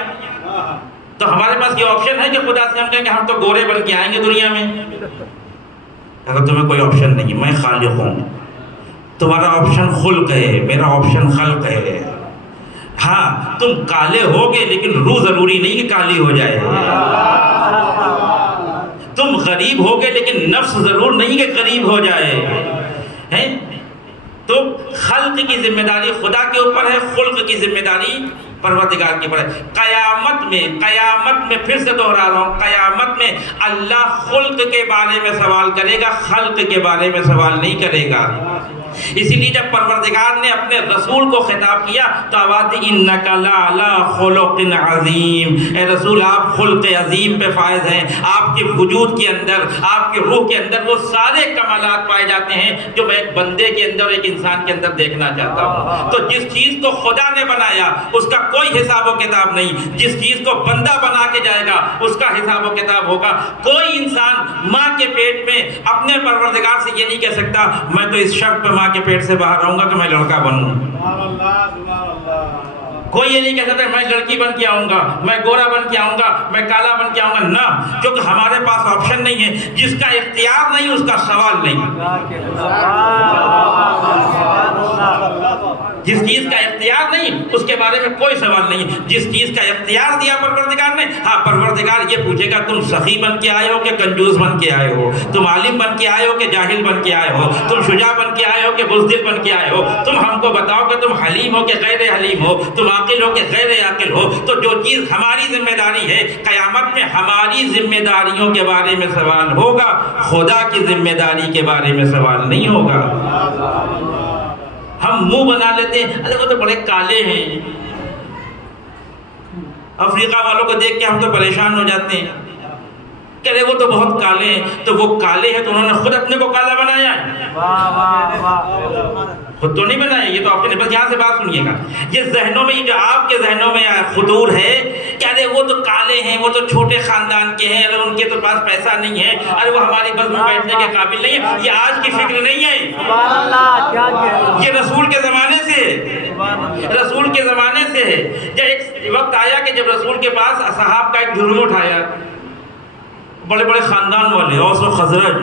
تو ہمارے پاس یہ آپشن ہے کہ خدا سے ہم کہیں کہ ہم تو گورے بن کے آئیں گے دنیا میں؟ اگر تمہیں کوئی آپشن نہیں ہے، میں خالق ہوں، تمہارا آپشن خلق ہے، میرا آپشن خلق ہے۔ ہاں تم کالے ہوگے لیکن روح ضروری نہیں کہ کالی ہو جائے، تم غریب ہوگے لیکن نفس ضرور نہیں کہ غریب ہو جائے۔ تو خلق کی ذمہ داری خدا کے اوپر ہے، خلق کی ذمہ داری پروردگار کے اوپر ہے۔ قیامت میں پھر سے دوہرا رہا ہوں، قیامت میں اللہ خلق کے بارے میں سوال کرے گا، خلق کے بارے میں سوال نہیں کرے گا۔ اسی لیے جب پروردگار نے اپنے رسول کو خطاب کیا تو آواز دی انک لعلی خلق عظیم، اے رسول آپ خلق عظیم پہ فائز ہیں، آپ کے وجود کے اندر، آپ کے روح کے اندر وہ سارے کمالات پائے جاتے ہیں جو میں ایک بندے کے اندر، ایک انسان کے اندر دیکھنا چاہتا ہوں۔ تو جس چیز کو خدا نے بنایا اس کا کوئی حساب و کتاب نہیں، جس چیز کو بندہ بنا کے جائے گا اس کا حساب و کتاب ہوگا۔ کوئی انسان ماں کے پیٹ میں اپنے پروردگار سے یہ نہیں کہہ سکتا میں تو اس شرط پہ ماں کے پیٹ سے باہر آؤں گا کہ میں لڑکا بنوں۔ کوئی یہ نہیں کہہ سکتا میں لڑکی بن کے آؤں گا، میں گورا بن کے آؤں گا، میں کالا بن کے آؤں گا، نہ، کیونکہ ہمارے پاس آپشن نہیں ہے۔ جس کا اختیار نہیں اس کا سوال نہیں۔ جس چیز کا اختیار نہیں اس کے بارے میں کوئی سوال نہیں۔ جس چیز کا اختیار دیا پروردگار نے، ہاں پروردگار یہ پوچھے گا تم سخی بن کے آئے ہو کہ کنجوس بن کے آئے ہو، تم عالم بن کے آئے ہو کہ جاہل بن کے آئے ہو، تم شجاع بن کے آئے ہو کہ بزدل بن کے آئے ہو، تم ہم کو بتاؤ کہ تم حلیم ہو کہ غیر حلیم ہو، تم عاقل ہو کہ غیر عاقل ہو۔ تو جو چیز ہماری ذمہ داری ہے، قیامت میں ہماری ذمہ داریوں کے بارے میں سوال ہوگا، خدا کی ذمہ داری کے بارے میں سوال نہیں ہوگا۔ ہم منہ بنا لیتے ہیں ارے وہ تو بڑے کالے ہیں، افریقہ والوں کو دیکھ کے ہم تو پریشان ہو جاتے ہیں کہ ارے وہ تو بہت کالے ہیں۔ تو وہ کالے ہیں تو انہوں نے خود اپنے کو کالا بنایا، خود تو نہیں بنایا، یہ تو آپ کے بس یہاں سے بات سنیے گا، یہ ذہنوں میں، یہ جو آپ کے ذہنوں میں خطور ہے کہ ارے وہ تو کالے ہیں، وہ تو چھوٹے خاندان کے ہیں، ارے ان کے تو پاس پیسہ نہیں ہے، ارے وہ ہماری بس میں بیٹھنے کے قابل نہیں ہے، یہ آج کی فکر نہیں ہے، یہ رسول کے زمانے سے، رسول کے زمانے سے ہے۔ جب ایک وقت آیا کہ جب رسول کے پاس اصحاب کا ایک جرم اٹھایا، بڑے بڑے خاندان والے، اوس و خزرج،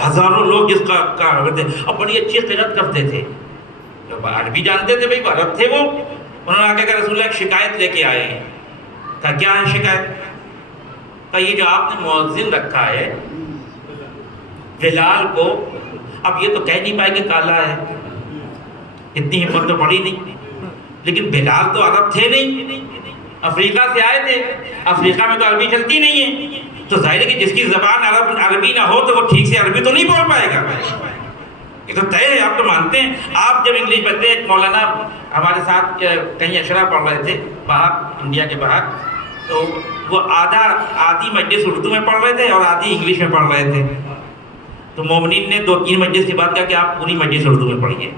ہزاروں لوگ جس کا کرتے، اور بڑی اچھی قرات کرتے تھے، عربی جانتے تھے، بھائی عرب تھے وہ. انہوں نے آ کے کہا رسول اللہ ایک شکایت لے کے آئے ہیں. کہا کیا ہے شکایت؟ کہا یہ جو آپ نے مؤذن رکھا ہے بلال کو، اب یہ تو کہہ نہیں پائے کہ کالا ہے، اتنی ہمت تو پڑی نہیں، لیکن بلال تو عرب تھے نہیں، افریقہ سے آئے تھے، افریقہ میں تو عربی چلتی نہیں ہے، تو ظاہر ہے کہ جس کی زبان عربی نہ ہو تو وہ ٹھیک سے عربی تو نہیں بول پائے گا. یہ تو طے ہے، آپ تو مانتے ہیں. آپ جب انگلش پڑھتے ہیں، مولانا ہمارے ساتھ کہیں اشرا پڑھ رہے تھے باہر، انڈیا کے باہر، تو وہ آدھی مجلس اردو میں پڑھ رہے تھے اور آدھی انگلش میں پڑھ رہے تھے. تو مومنین نے 2-3 مجلس کی بات کہا کہ آپ پوری مجلس اردو میں پڑھیے،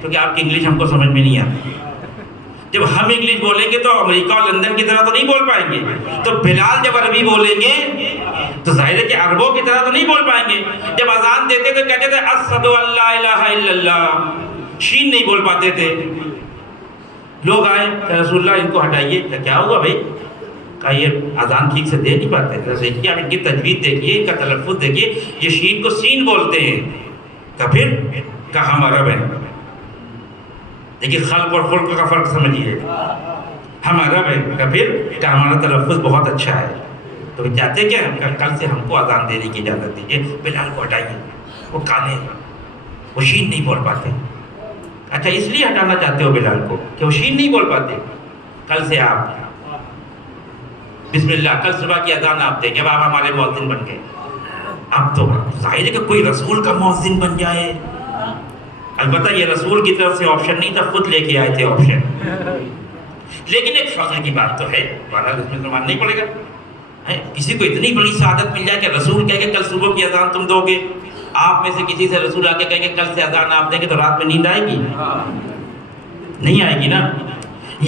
کیونکہ آپ کی انگلش ہم کو سمجھ میں نہیں آتی. جب ہم انگلش بولیں گے تو امریکہ اور لندن کی طرح تو نہیں بول پائیں گے، تو بلال جب عربی بولیں گے تو ظاہر ہے کہ عربوں کی طرح تو نہیں بول پائیں گے. جب اذان دیتے تو کہتے تھے اشہد ان لا الہ الا اللہ، شین نہیں بول پاتے تھے. لوگ آئے کہ رسول اللہ ان کو ہٹائیے. کیا ہوا بھائی؟ کہا یہ اذان ٹھیک سے دے نہیں پاتے. دیکھیے آپ ان کی تجوید دیکھیے، ان کا تلفظ دیکھیے، یہ شین کو سین بولتے ہیں. پھر کہا ہم عرب ہیں. دیکھیے خلق اور خلق کا فرق سمجھیے، ہم عرب ہیں. پھر کہ ہمارا تلفظ بہت اچھا ہے. تو چاہتے کیا ہم کل سے ہم کو اذان دینے کی اجازت دیجیے، بلال کو ہٹائیے، وہ کالے ہیں، وہ شین نہیں بول پاتے. اچھا اس لیے ہٹانا چاہتے ہو بلال کو کہ وہ شین نہیں بول پاتے؟ کل سے آپ بسم اللہ، کل صبح کی اذان آپ دیں گے. اب آپ ہمارے مؤذن بن گئے. اب تو ظاہر ہے کہ کوئی رسول کا مؤذن بن جائے. البتہ یہ رسول کی طرف سے آپشن نہیں تھا، خود لے کے آئے تھے آپشن. لیکن ایک فخر کی بات تو ہے، بہرحال اس میں تو ماننا نہیں پڑے گا. کسی کو اتنی بڑی سعادت مل جائے کہ رسول کہے کہ کل صبح کی اذان تم دو گے. آپ میں سے کسی سے رسول آ کے کہیں کہ کل سے اذان آپ دیں گے، تو رات میں نیند آئے گی؟ نہیں آئے گی نا.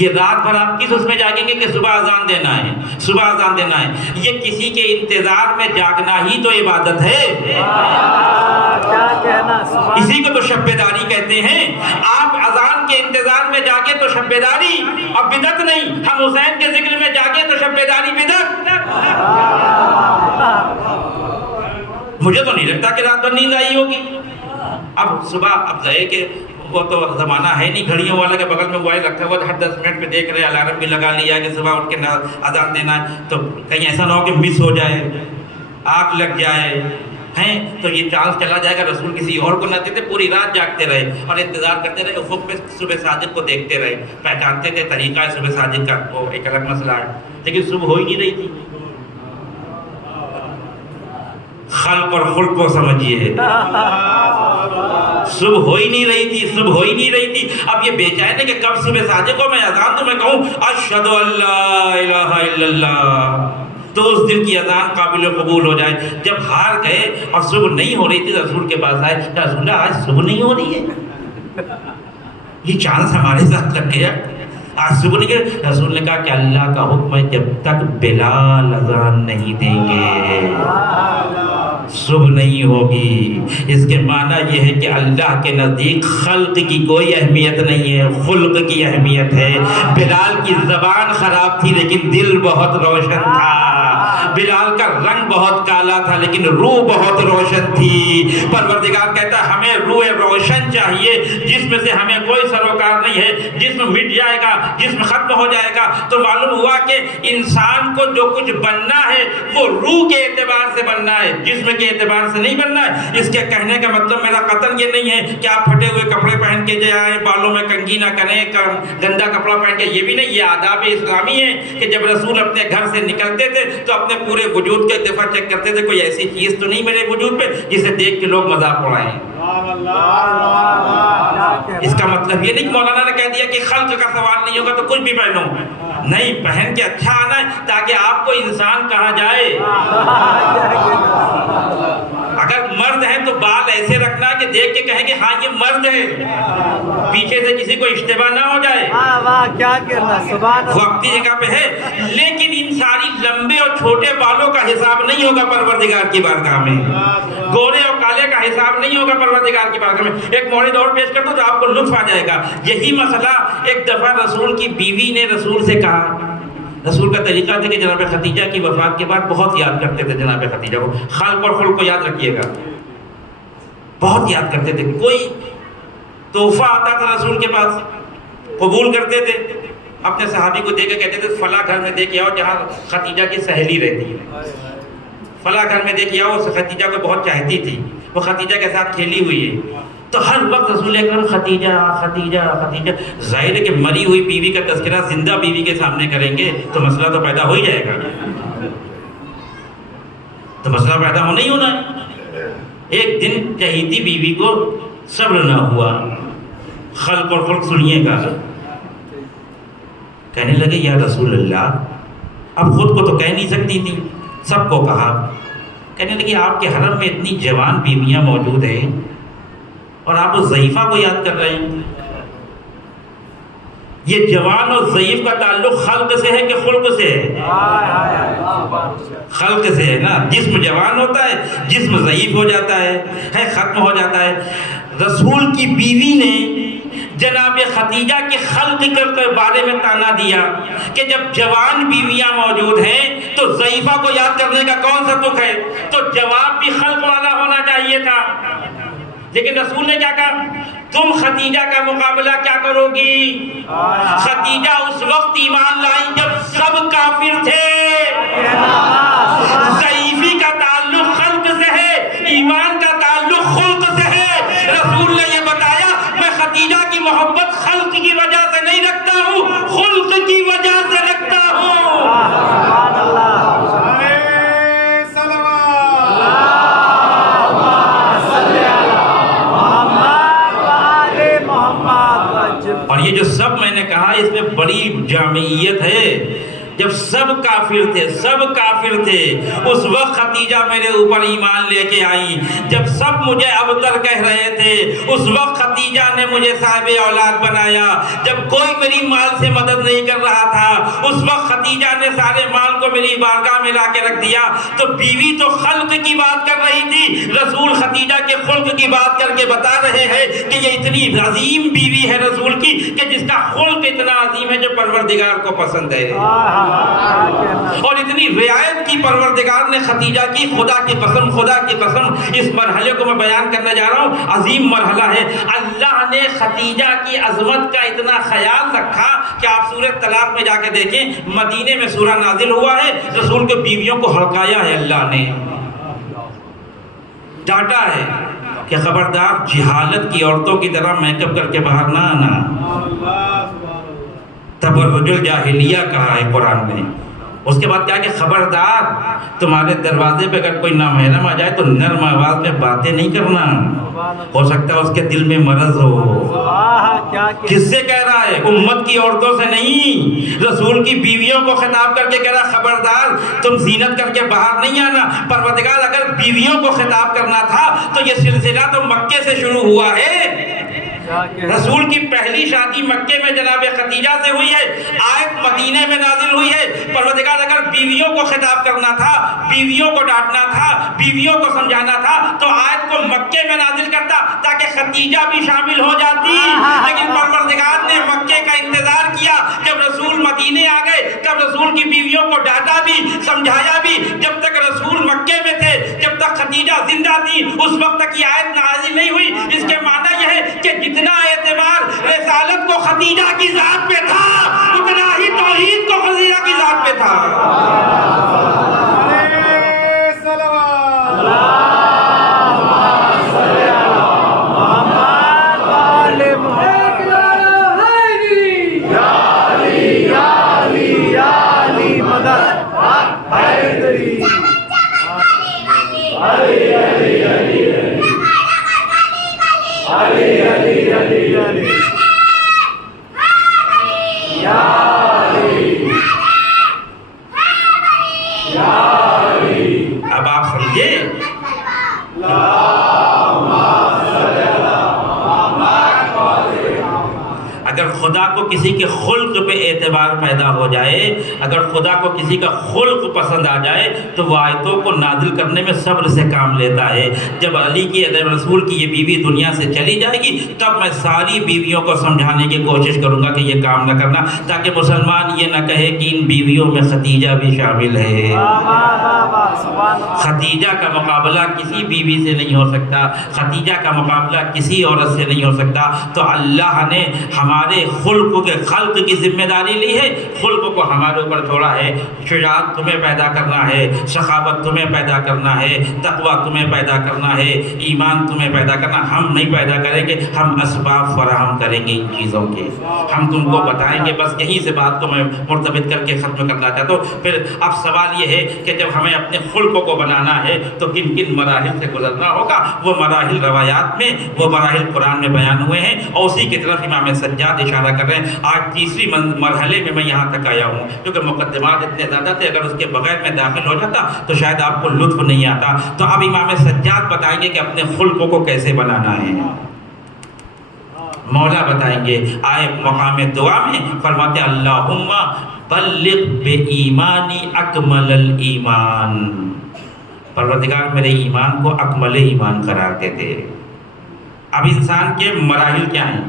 یہ رات بھر آپ کس اس میں جاگیں گے کہ صبح اذان دینا ہے، صبح اذان دینا ہے. یہ کسی کے انتظار میں جاگنا ہی تو عبادت ہے. اسی کو تو شب بیداری کہتے ہیں. آپ اذان کے انتظار میں جاگے تو شب بیداری، اور بدعت نہیں. ہم حسین کے ذکر میں جاگے تو شب بیداری بدعت. مجھے تو نہیں لگتا کہ رات بھر نیند آئی ہوگی. اب صبح اب ظاہر کہ وہ تو زمانہ ہے نہیں گھڑیوں والا کے بغل میں موبائل رکھا ہوا، ہر 10 منٹ پہ دیکھ رہے، الارم بھی لگا لیا کہ صبح اٹھ کے اذان دینا ہے. تو کہیں ایسا نہ ہو کہ مس ہو جائے، آگ لگ جائے ہیں، تو یہ چانس چلا جائے گا رسول کسی اور کو نہ دیتے. پوری رات جاگتے رہے اور انتظار کرتے رہے، افق پہ صبح صادق کو دیکھتے رہے، پہچانتے تھے طریقہ ہے صبح صادق کا، وہ ایک الگ مسئلہ ہے. لیکن صبح ہو ہی نہیں رہی تھی. خلق اور خلق کو سمجھیے، صبح ہو ہی نہیں رہی تھی، صبح ہو ہی نہیں رہی تھی. اب یہ بے چین ہے کہ کب صبح صادق کو میں اذان تو میں کہوں اشہد ان لا الہ الا اللہ، تو اس دن کی اذان قابل قبول ہو جائے. جب ہار گئے اور صبح نہیں ہو رہی تھی، رسول کے پاس آئے، رسول اللہ آج صبح نہیں ہو رہی ہے، یہ چانس ہمارے ساتھ لگ گیا، آج صبح نہیں گئے. رسول نے کہا کہ اللہ کا حکم ہے جب تک بلال اذان نہیں دیں گے صبح نہیں ہوگی. اس کے معنی یہ ہے کہ اللہ کے نزدیک خلق کی کوئی اہمیت نہیں ہے، خلق کی اہمیت ہے. بلال کی زبان خراب تھی لیکن دل بہت روشن تھا. بلال کا رنگ بہت کالا تھا لیکن روح بہت روشن تھی. پروردگار کہتا ہے ہمیں روح روشن چاہیے، جس میں سے ہمیں کوئی سروکار نہیں ہے. جسم مٹ جائے گا، جسم ختم ہو جائے گا. تو معلوم ہوا کہ انسان کو جو کچھ بننا ہے وہ روح کے اعتبار سے بننا ہے، جسم کے اعتبار سے نہیں بننا ہے. اس کے کہنے کا مطلب میرا قطن یہ نہیں ہے کہ آپ پھٹے ہوئے کپڑے پہن کے جائیں، بالوں میں کنگھی نہ کریں، گندا کپڑا پہن کے، یہ بھی نہیں. یہ آداب اسلامی ہے کہ جب رسول اپنے گھر سے نکلتے تھے تو اپنے پورے وجود کا ایک دفعہ چیک کرتے تھے، کوئی ایسی چیز تو نہیں میرے وجود پہ جسے دیکھ کے لوگ مذاق اڑائیں. اس کا مطلب یہ نہیں کہ مولانا نے کہہ دیا کہ خلق کا سوال نہیں ہوگا تو کچھ بھی پہنو. نہیں، پہن کے اچھا آنا ہے تاکہ آپ کو انسان کہا جائے. اگر مرد ہے تو بال ایسے رکھنا کہ دیکھ کے کہیں کہ ہاں یہ مرد ہے، پیچھے سے کسی کو اشتباہ نہ ہو جائے. کیا کرنا سبحان اللہ، وقتی جگہ پہ ہے. لیکن ان ساری لمبے اور چھوٹے بالوں کا حساب نہیں ہوگا پروردگار کی بارگاہ میں. گورے اور کالے کا حساب نہیں ہوگا پروردگار کی بارگاہ میں. ایک موڑی دور پیش کر دو تو آپ کو لطف آ جائے گا. یہی مسئلہ ایک دفعہ رسول کی بیوی نے رسول سے کہا رسول کا طریقہ تھا کہ جناب خدیجہ کی وفات کے بعد بہت یاد کرتے تھے جناب خدیجہ کو. خلق اور خلق کو یاد رکھیے گا, بہت یاد کرتے تھے. کوئی تحفہ آتا تھا رسول کے پاس, قبول کرتے تھے, اپنے صحابی کو دے کے کہتے تھے فلاں گھر میں دے کے آؤ جہاں خدیجہ کی سہیلی رہتی ہے, فلاں گھر میں دے کے آؤ, خدیجہ کو بہت چاہتی تھی, وہ خدیجہ کے ساتھ کھیلی ہوئی ہے. تو ہر وقت رسول اکرم خدیجہ خدیجہ خدیجہ. ظاہر ہے کہ مری ہوئی بیوی کا تذکرہ زندہ بیوی کے سامنے کریں گے تو مسئلہ تو پیدا ہو ہی جائے گا, تو مسئلہ پیدا ہو نہیں ہونا ہے. ایک دن چہیتی بیوی کو صبر نہ ہوا, خلق اور خلق سنیے گا, کہنے لگے یا رسول اللہ, اب خود کو تو کہہ نہیں سکتی تھی, سب کو کہا. کہنے لگے آپ کے حرم میں اتنی جوان بیویاں موجود ہیں اور آپ اس ضعیفہ کو یاد کر رہے ہیں. یہ جوان اور ضعیف کا تعلق خلق سے ہے کہ خلق سے ہے؟ خلق سے ہے نا. جسم جوان ہوتا ہے, جسم ضعیف ہو جاتا ہے ختم ہو جاتا ہے. رسول کی بیوی نے جناب خدیجہ کے خلق کے بارے میں تانا دیا کہ جب جوان بیویاں موجود ہیں تو ضعیفہ کو یاد کرنے کا کون سا تک ہے؟ تو جواب بھی خلق والا ہونا چاہیے تھا. لیکن رسول نے کیا کہا, تم خدیجہ کا مقابلہ کیا کرو گی؟ خدیجہ اس وقت ایمان لائیں جب سب کافر تھے. ضعیفی کا تعلق خلق سے ہے, ایمان کا تعلق خلق سے ہے. رسول نے یہ بتایا میں خدیجہ کی محبت خلق کی وجہ سے نہیں رکھتا ہوں, خلق کی وجہ سے رکھتا ہوں. اور یہ جو سب میں نے کہا اس میں بڑی جامعیت ہے. جب سب کافر تھے, سب کافر تھے, اس وقت خدیجہ میرے اوپر ایمان لے کے آئی. جب سب مجھے ابتر کہہ رہے تھے اس وقت خدیجہ نے مجھے صاحب اولاد بنایا. جب کوئی میری مال سے مدد نہیں کر رہا تھا اس وقت خدیجہ نے سارے مال کو میری بارگاہ میں لا کے رکھ دیا. تو بیوی تو خلق کی بات کر رہی تھی, رسول خدیجہ کے خلق کی بات کر کے بتا رہے ہیں کہ یہ اتنی عظیم بیوی ہے رسول کی کہ جس کا خلق اتنا عظیم ہے جو پروردگار کو پسند ہے. اور اتنی رعایت کی پروردگار نے خدیجہ کی. خدا کی قسم, خدا کی قسم, اس مرحلے کو میں بیان کرنے جا رہا ہوں, عظیم مرحلہ ہے. اللہ نے خدیجہ کی عظمت کا اتنا خیال رکھا کہ آپ سورہ طلاق میں جا کے دیکھیں, مدینے میں سورہ نازل ہوا ہے, رسول کے بیویوں کو ہڑکایا ہے, اللہ نے ڈانٹا ہے کہ خبردار جہالت کی عورتوں کی طرح میک اپ کر کے باہر نہ آنا. تبرج الجاہلیہ کہا ہے قرآن نے. اس کے بعد کیا کہ خبردار تمہارے دروازے پہ اگر کوئی نامحرم آ جائے تو نرم آواز میں باتیں نہیں کرنا, ہو سکتا ہے اس کے دل میں مرض ہو. کس سے کہہ رہا ہے؟ امت کی عورتوں سے نہیں, رسول کی بیویوں کو خطاب کر کے کہہ رہا خبردار تم زینت کر کے باہر نہیں آنا. پروردگار اگر بیویوں کو خطاب کرنا تھا تو یہ سلسلہ تو مکے سے شروع ہوا ہے. رسول کی پہلی شادی مکے میں جناب خدیجہ سے ہوئی ہے, آیت مدینے میں نازل ہوئی ہے. پروردگار اگر بیویوں کو خطاب کرنا تھا, بیویوں کو ڈانٹنا تھا, بیویوں کو سمجھانا تھا تو آیت کو مکے میں نازل کرتا تاکہ خدیجہ بھی شامل ہو جاتی. لیکن پروردگار نے مکے کا انتظار کیا. جب رسول مدینے آ گئے تب رسول کی بیویوں کو ڈانٹا بھی, سمجھایا بھی. جب تک رسول مکے میں تھے, جب تک خدیجہ زندہ تھی, اس وقت تک یہ آیت نازل نہیں ہوئی. اس کے معنی یہ ہے کہ جتنا اعتبار رسالت کو خدیجہ کی ذات پہ تھا اتنا ہی توحید کو خدیجہ کی ذات پہ تھا. اب آپ سمجھے اگر خدا کو کسی کے خلق پہ اعتبار پیدا ہو جائے، اگر خدا کو کسی کا خلق پسند آ جائے تو وہ آیتوں کو نازل کرنے میں صبر سے کام لیتا ہے۔ جب علی کی رسول کی یہ بیوی دنیا سے چلی جائے گی تب میں ساری بیویوں کو سمجھانے کی کوشش کروں گا کہ یہ کام نہ کرنا، تاکہ مسلمان یہ نہ کہے کہ ان بیویوں میں خدیجہ بھی شامل ہے۔ خدیجہ کا مقابلہ کسی بیوی سے نہیں ہو سکتا، خدیجہ کا مقابلہ کسی عورت سے نہیں ہو سکتا۔ تو اللہ نے ہمارے خلق کے خلق کی ذمہ داری لی ہے، خلق کو ہمارے اوپر چھوڑا ہے۔ شجاعت تمہیں پیدا کرنا ہے، سخاوت تمہیں پیدا کرنا ہے، تقوی تمہیں پیدا کرنا ہے، ایمان تمہیں پیدا کرنا۔ ہم نہیں پیدا کریں گے، ہم اسباب فراہم کریں گے ان چیزوں کے، ہم تم کو بتائیں گے۔ بس یہیں سے بات کو میں مرتبط کر کے ختم کرنا چاہتا ہوں۔ پھر اب سوال یہ ہے کہ جب ہمیں اپنے خلق کو بنانا ہے تو کن کن مراحل سے گزرنا ہوگا۔ وہ مراحل روایات میں، وہ مراحل قرآن میں بیان ہوئے ہیں، اور اسی کی طرف امام سجاد اشارہ کر رہے ہیں۔ آج تیسری مرحلے میں یہاں تک آیا ہوں کیونکہ مقدمات اتنے زیادہ تھے، اگر اس کے بغیر میں داخل ہو جاتا تو شاید آپ کو لطف نہیں آتا۔ تو اب امام سجاد بتائیں گے کہ اپنے خلق کو کیسے بنانا ہے۔ مولا بتائیں گے، آئے مقام دعا میں فرماتے ہیں اللہم بلغ بے ایمانی اکمل الایمان، پروردگار میرے ایمان کو اکمل ایمان قرار دے دے۔ اب انسان کے مراحل کیا ہیں؟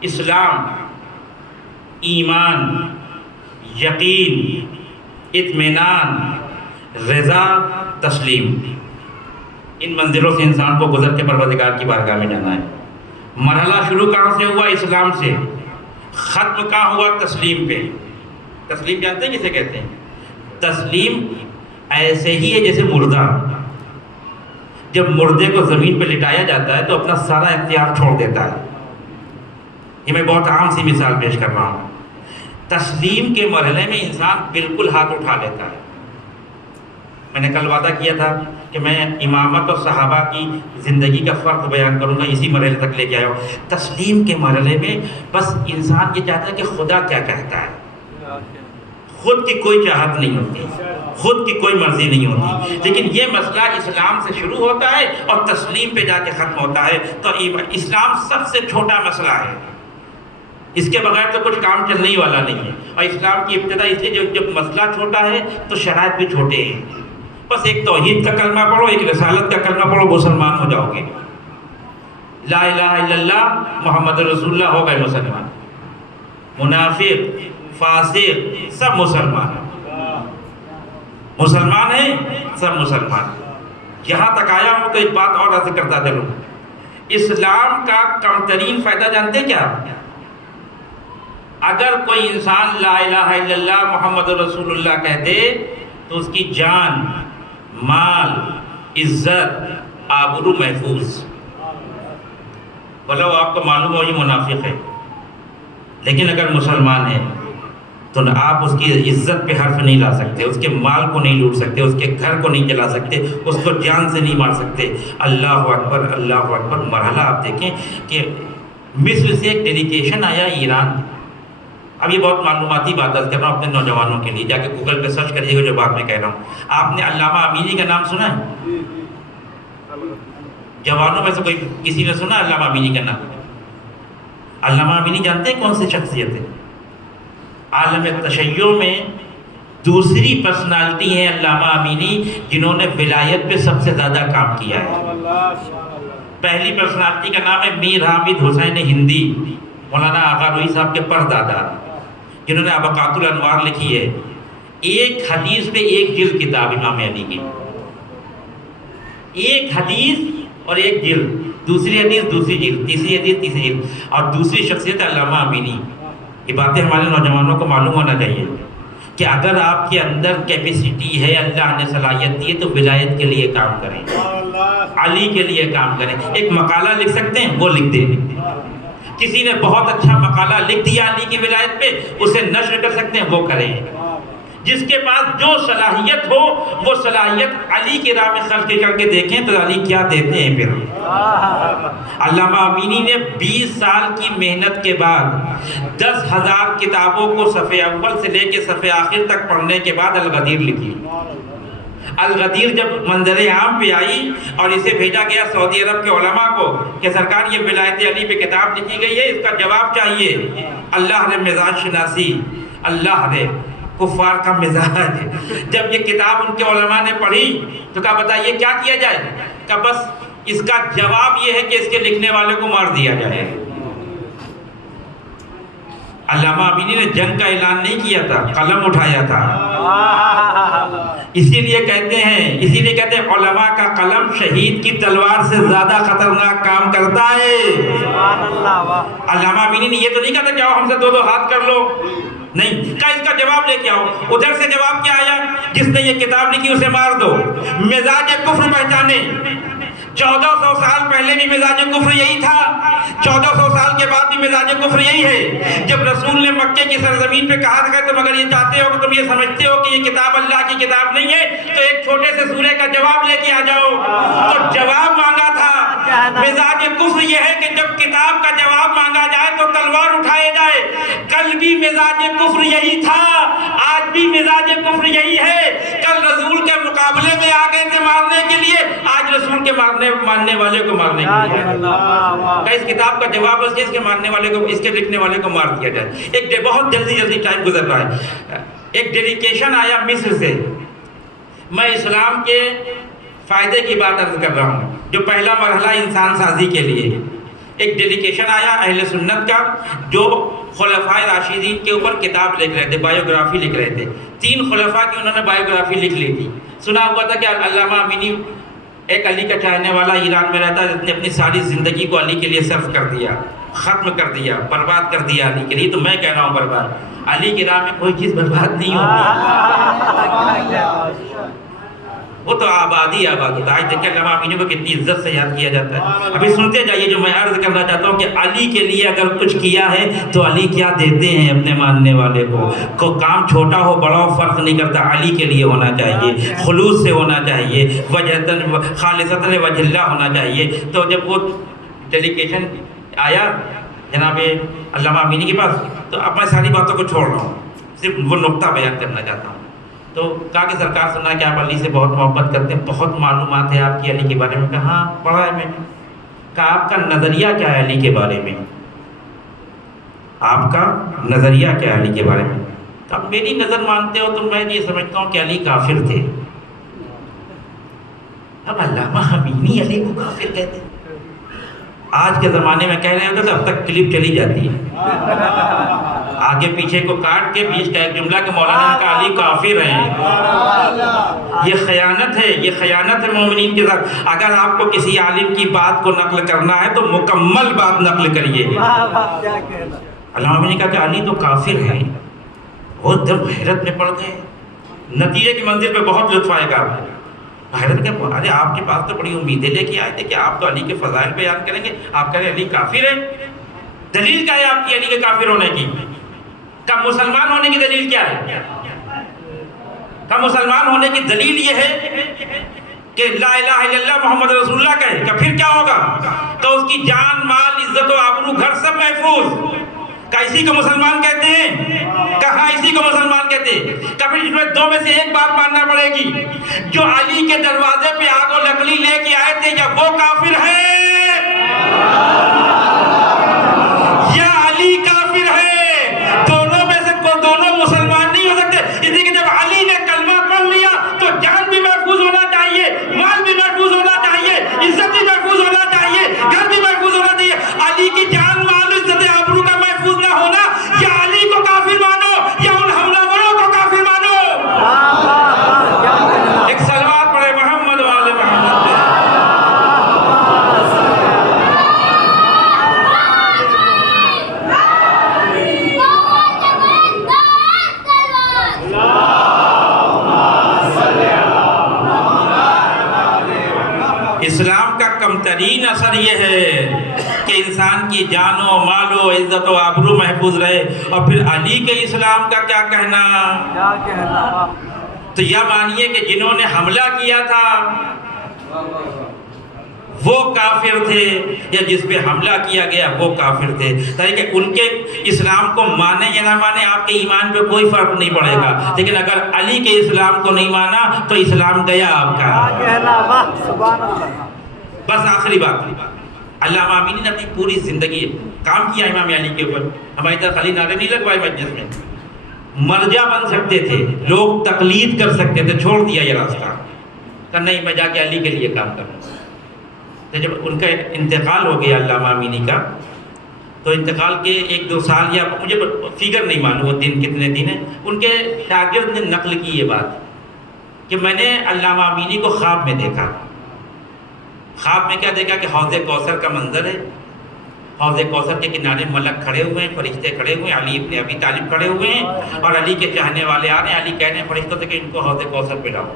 اسلام، ایمان، یقین، اطمینان، رضا، تسلیم۔ ان منزلوں سے انسان کو گزر کے پروردگار کی بارگاہ میں جانا ہے۔ مرحلہ شروع کہاں سے ہوا؟ اسلام سے۔ ختم کہاں ہوا؟ تسلیم پہ۔ تسلیم جانتے ہیں کسے کہتے ہیں؟ تسلیم ایسے ہی ہے جیسے مردہ، جب مردے کو زمین پہ لٹایا جاتا ہے تو اپنا سارا اختیار چھوڑ دیتا ہے۔ یہ میں بہت عام سی مثال پیش کر رہا ہوں۔ تسلیم کے مرحلے میں انسان بالکل ہاتھ اٹھا لیتا ہے۔ میں نے کل وعدہ کیا تھا کہ میں امامت اور صحابہ کی زندگی کا فرق بیان کروں گا، اسی مرحلے تک لے کے آیا ہوں۔ تسلیم کے مرحلے میں بس انسان یہ چاہتا ہے کہ خدا کیا کہتا ہے، خود کی کوئی چاہت نہیں ہوتی، خود کی کوئی مرضی نہیں ہوتی۔ لیکن یہ مسئلہ اسلام سے شروع ہوتا ہے اور تسلیم پہ جا کے ختم ہوتا ہے۔ تو اسلام سب سے چھوٹا مسئلہ ہے، اس کے بغیر تو کچھ کام چلنے ہی والا نہیں ہے۔ اور اسلام کی ابتدا اس لیے جب مسئلہ چھوٹا ہے تو شرائط بھی چھوٹے ہیں۔ بس ایک توحید کا کلمہ پڑھو، ایک رسالت کا کلمہ پڑھو، مسلمان ہو جاؤ گے۔ لا الہ الا اللہ محمد رسول اللہ، ہو گئے مسلمان۔ منافق، فاسق سب مسلمان ہیں، مسلمان ہیں سب مسلمان۔ یہاں تک آیا ہوں تو ایک بات اور عرض کرتا چلوں۔ اسلام کا کم ترین فائدہ جانتے کیا؟ اگر کوئی انسان لا الہ الا اللہ محمد رسول اللہ کہہ دے تو اس کی جان، مال، عزت، آبرو محفوظ۔ بھلو آپ کو معلوم ہو یہ منافق ہے، لیکن اگر مسلمان ہے تو آپ اس کی عزت پہ حرف نہیں لا سکتے، اس کے مال کو نہیں لوٹ سکتے، اس کے گھر کو نہیں جلا سکتے، اس کو جان سے نہیں مار سکتے۔ اللہ اکبر، اللہ اکبر۔ مرحلہ آپ دیکھیں کہ مصر سے ایک ڈیلیگیشن آیا ایران۔ اب یہ بہت معلوماتی بات کر رہا ہوں اپنے نوجوانوں کے لیے، جا کے گوگل پہ سرچ کریے گا جو بات میں کہہ رہا ہوں۔ آپ نے علامہ امینی کا نام سنا ہے؟ جوانوں میں سے کوئی کسی نے سنا علامہ امینی کا نام؟ علامہ امینی جانتے ہیں کون سی شخصیت ہے؟ عالم تشیع میں دوسری پرسنالٹی ہے علامہ امینی جنہوں نے ولایت پہ سب سے زیادہ کام کیا ہے۔ پہلی پرسنالٹی کا نام ہے میر حامد حسین ہندی، مولانا آغا روئی صاحب کے پردادا، جنہوں نے ابقات الانوار لکھی ہے۔ ایک حدیث پہ ایک جلد کتاب امام علی کی، ایک حدیث اور ایک جلد، دوسری حدیث دوسری جلد، تیسری حدیث تیسری جلد۔ اور دوسری شخصیت علامہ امینی۔ یہ باتیں ہمارے نوجوانوں کو معلوم ہونا چاہیے کہ اگر آپ کے اندر کیپیسٹی ہے، اللہ نے صلاحیت دی ہے، تو ولایت کے لیے کام کریں، علی کے لیے کام کریں۔ ایک مقالہ لکھ سکتے ہیں، وہ لکھ دیں۔ کسی نے بہت اچھا مقالہ لکھ دیا علی کی ولایت پہ، اسے نشر کر سکتے ہیں، وہ کریں۔ جس کے پاس جو صلاحیت ہو وہ صلاحیت علی کی راہ میں خرچ کر کے دیکھیں تو علی کیا دیتے ہیں۔ پھر علامہ امینی نے 20 سال کی محنت کے بعد 10,000 کتابوں کو صفحے اول سے لے کے صفحے آخر تک پڑھنے کے بعد الغدیر لکھی۔ الغدیر جب منظر عام پہ آئی اور اسے بھیجا گیا سعودی عرب کے علماء کو کہ سرکار یہ ولایت علی پہ کتاب لکھی گئی ہے، اس کا جواب چاہیے، اللہ نے مزاج شناسی، اللہ نے کفار کا مزاج، جب یہ کتاب ان کے علماء نے پڑھی تو کہا بتائیے کیا کیا جائے؟ کہ بس اس کا جواب یہ ہے کہ اس کے لکھنے والے کو مار دیا جائے۔ علامہ امینی نے جنگ کا اعلان نہیں کیا تھا، قلم اٹھایا تھا۔ اسی لیے کہتے ہیں علماء کا قلم شہید کی تلوار سے زیادہ خطرناک کام کرتا ہے۔ علامہ امینی نے یہ تو نہیں کہا تھا کہ آؤ ہم سے دو ہاتھ کر لو، نہیں کہا اس کا جواب لے کے آؤ۔ ادھر سے جواب کیا آیا؟ جس نے یہ کتاب لکھی اسے مار دو۔ مزاج کفر پہچانے، 1400 سال پہلے بھی مزاج کفر یہی تھا، 1400 سال کے بعد بھی مزاج کفر یہی ہے۔ جب رسول نے مکے کی سرزمین پہ کہا تھا کہ تم اگر یہ چاہتے ہو کہ تم یہ سمجھتے ہو کہ یہ کتاب اللہ کی کتاب نہیں ہے تو ایک چھوٹے سے سورے کا جواب لے کے آ جاؤ، تو جواب مانگا تھا۔ مزاج کفر یہ ہے کہ جب کتاب کا جواب مانگا جائے تو تلوار اٹھائے جائے۔ کل بھی مزاج کفر یہی تھا، آج بھی مزاج کفر یہی ہے۔ کل رسول کے مقابلے میں آ گئے تھے مارنے کے لیے، آج رسول کے ماننے والے کو مارنے کے لیے۔ اس کتاب کا جواب اس کے ماننے والے کو، اس کے لکھنے والے کو مار دیا جائے۔ ایک بہت جلدی ٹائم گزر رہا ہے۔ ایک ڈیلیگیشن آیا مصر سے، میں اسلام کے فائدے کی بات عرض کر رہا ہوں، جو پہلا مرحلہ انسان سازی کے لیے۔ ایک ڈیلیگیشن آیا اہل سنت کا، جو خلفائے راشدین کے اوپر کتاب لکھ رہے تھے، بایوگرافی لکھ رہے تھے۔ 3 خلفاء کی انہوں نے بایوگرافی لکھ لی تھی۔ سنا ہوا تھا کہ علامہ امینی ایک علی کا چاہنے والا ایران میں رہتا ہے، جس نے اپنی ساری زندگی کو علی کے لیے صرف کر دیا، ختم کر دیا، برباد کر دیا علی کے لیے۔ تو میں کہہ رہا ہوں برباد، علی کی راہ میں کوئی چیز برباد نہیں ہوتی، وہ تو آبادی ہوتا ہے۔ آج دیکھیں علامہ امینی کو کتنی عزت سے یاد کیا جاتا ہے۔ ابھی سنتے جائیے جو میں عرض کرنا چاہتا ہوں کہ علی کے لیے اگر کچھ کیا ہے تو علی کیا دیتے ہیں اپنے ماننے والے کو کام چھوٹا ہو بڑا ہو فرق نہیں کرتا، علی کے لیے ہونا چاہیے، خلوص سے ہونا چاہیے، وجہتاً خالصتاً وجہ اللہ ہونا چاہیے۔ تو جب وہ ڈیلیگیشن آیا جناب علامہ امینی کے پاس، تو اب میں ساری باتوں کو چھوڑ رہا ہوں، صرف وہ نقطہ بیان کرنا چاہتا ہوں۔ تو کہا کہ سرکار سنا کہ آپ علی سے بہت محبت کرتے ہیں، بہت معلومات ہے آپ کی علی کے بارے میں۔ کہا ہاں پڑھا ہے میں نے۔ کہا آپ کا نظریہ کیا ہے علی کے بارے میں؟ آپ کا نظریہ کیا ہے علی کے بارے میں؟ کہا میری نظر مانتے ہو تو میں یہ سمجھتا ہوں کہ علی کافر تھے۔ اب علامہ امینی علی کو کافر کہتے ہیں؟ آج کے زمانے میں کہہ رہے ہوتے تو اب تک کلپ چلی جاتی ہے، آگے پیچھے کو کاٹ کے بیچ کا ایک جملہ کہ مولانا کا علی کافر ہیں۔ یہ خیانت ہے، یہ خیانت ہے مومنین کے ساتھ۔ اگر آپ کو کسی عالم کی بات کو نقل کرنا ہے تو مکمل بات نقل کریے۔ علامہ نے کہا کہ علی تو کافر ہیں، وہ دم حیرت میں پڑ گئے۔ نتیجے کی منزل پہ بہت لطف آئے گا۔ حیرت کہ ارے آپ کے پاس تو بڑی امیدیں لے کے آئے تھے کہ آپ تو علی کے فضائل بیان کریں گے، آپ کہہ رہے علی کافر ہے؟ دلیل کیا ہے آپ کی علی کے کافر ہونے کی؟ کہ مسلمان ہونے کی دلیل کیا ہے؟ کہ مسلمان ہونے کی دلیل یہ ہے کہ لا الہ الا اللہ محمد رسول اللہ کہے، کہ پھر کیا ہوگا؟ تو اس کی جان مال عزت و آبرو گھر سب محفوظ۔ کہ اسی کو مسلمان کہتے ہیں؟ کہاں اسی کو مسلمان کہتے ہیں؟ کہ پھر اس میں دو میں سے ایک بات ماننا پڑے گی، جو علی کے دروازے پہ آگ و لکڑی لے کے آئے تھے یا وہ کافر ہے یا علی کافر ہے؟ دونوں میں سے دونوں مسلمان نہیں ہو سکتے۔ اسی کہ جب علی نے کلمہ پڑھ لیا تو جان بھی محفوظ ہونا چاہیے، مال بھی محفوظ ہونا چاہیے، عزت بھی محفوظ ہونا چاہیے، گھر بھی محفوظ ہونا چاہیے۔ علی کی جان مال عزت آبرو کا محفوظ نہ ہونا، یا علی کو کافر مانو یا ان حملہ وروں کو کافر مانو۔ ایک صلوات پڑھے محمد و آل محمد پہ۔ اسلام کا کم ترین اثر یہ ہے کہ انسان کی جان و مال و عزت و آبرو محفوظ رہے، اور پھر علی کے اسلام کا کیا کہنا؟ تو یہ مانیے کہ جنہوں نے حملہ کیا تھا وہ کافر تھے یا جس پہ حملہ کیا گیا وہ کافر تھے. کہ ان کے اسلام کو مانے یا نہ مانے آپ کے ایمان پہ کوئی فرق نہیں پڑے گا، لیکن اگر علی کے اسلام کو نہیں مانا تو اسلام گیا آپ کا. بس آخری بات، علامہ امینی نے اپنی پوری زندگی کام کیا امام علی کے اوپر. ہماری طرح خالی نعرے نہیں لگوائے مجلس میں، مرجع بن سکتے تھے، لوگ تقلید کر سکتے تھے، چھوڑ دیا یہ راستہ کہ نہیں میں جا کے علی کے لیے کام کروں. تو جب ان کا انتقال ہو گیا علامہ امینی کا، تو انتقال کے 1-2 سال یا مجھے فگر نہیں معلوم وہ دن کتنے دن ہیں، ان کے شاگرد نے نقل کی یہ بات کہ میں نے علامہ امینی کو خواب میں دیکھا. خواب میں کیا دیکھا کہ حوض کوثر کا منظر ہے، حوض کوثر کے کنارے ملک کھڑے ہوئے ہیں، فرشتے کھڑے ہوئے ہیں، علی ابن ابی طالب کھڑے ہوئے ہیں، اور علی کے چاہنے والے آ رہے ہیں. علی کہہ رہے ہیں فرشتوں سے کہ ان کو حوض کوثر پہ لاؤ،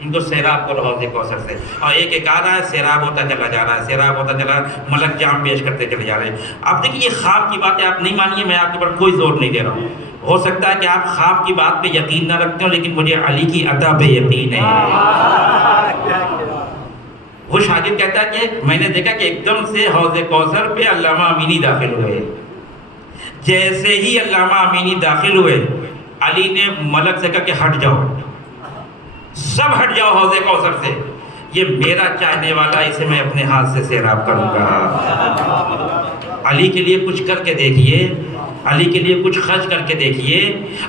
ان کو سیراب کرو حوض کوثر سے. اور ایک آ رہا ہے، سیراب ہوتا چلا جا رہا ہے، سیراب ہوتا چلا رہا ہے، ملک جام پیش کرتے چلے جا رہے ہیں. اب دیکھیے یہ خواب کی باتیں آپ نہیں مانیے، میں آپ کے اوپر کوئی زور نہیں دے رہا ہوں. ہو سکتا ہے کہ آپ خواب کی بات پہ یقین نہ رکھتے ہو، لیکن مجھے علی کی عطا پہ یقین ہے. وہ شاگرد کہتا ہے کہ میں نے دیکھا کہ ایک دم سے حوض کوثر پہ علامہ امینی داخل ہوئے. جیسے ہی علامہ امینی داخل ہوئے، علی نے ملک سے کہا کہ ہٹ جاؤ، سب ہٹ جاؤ حوض کوثر سے، یہ میرا چاہنے والا، اسے میں اپنے ہاتھ سے سیراب کروں گا. علی کے لیے کچھ کر کے دیکھیے، علی کے لیے کچھ خرچ کر کے دیکھیے.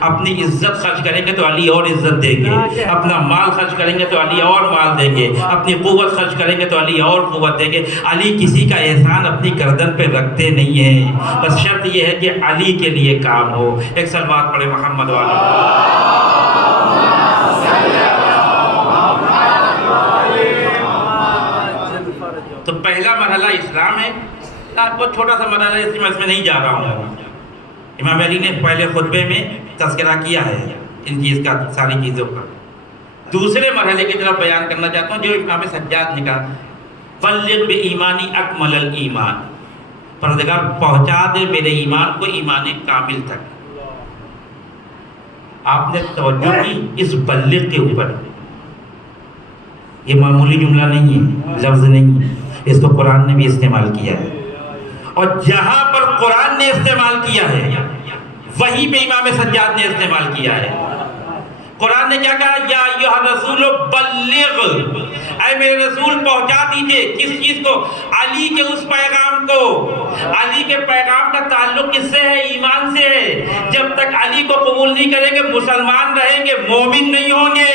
اپنی عزت خرچ کریں گے تو علی اور عزت دیں گے، اپنا مال خرچ کریں گے تو علی اور مال دیں گے، اپنی قوت خرچ کریں گے تو علی اور قوت دیں گے. علی کسی کا احسان اپنی گردن پہ رکھتے نہیں ہیں، بس شرط یہ ہے کہ علی کے لیے کام ہو. ایک صلوات پڑھے محمد والا. تو پہلا مرحلہ اسلام ہے، بہت چھوٹا سا مرحلہ ہے، اس میں نہیں جا رہا ہوں. امام علی نے پہلے خطبے میں تذکرہ کیا ہے ان چیز کا، ساری چیزوں کا. دوسرے مرحلے کی طرف بیان کرنا چاہتا ہوں جو امام سجاد نے کہا، بلغ بایمانی اکمل الایمان، پروردگار پہنچا دے میرے ایمان کو ایمان کامل تک. آپ نے توجہ کی اس بلغ کے اوپر، یہ معمولی جملہ نہیں ہے، لفظ نہیں ہے، اس کو قرآن نے بھی استعمال کیا ہے. اور جہاں پر قرآن نے استعمال کیا ہے وہیں پہ امام سجاد نے استعمال کیا ہے. قرآن نے کیا کہا؟ یا ایھا الرسول بلغ، اے میرے رسول پہنچا دیجئے. کس چیز کو؟ علی کے اس پیغام کو. علی کے پیغام کا تعلق کس سے ہے؟ ایمان سے ہے. جب تک علی کو قبول نہیں کریں گے مسلمان رہیں گے، مومن نہیں ہوں گے.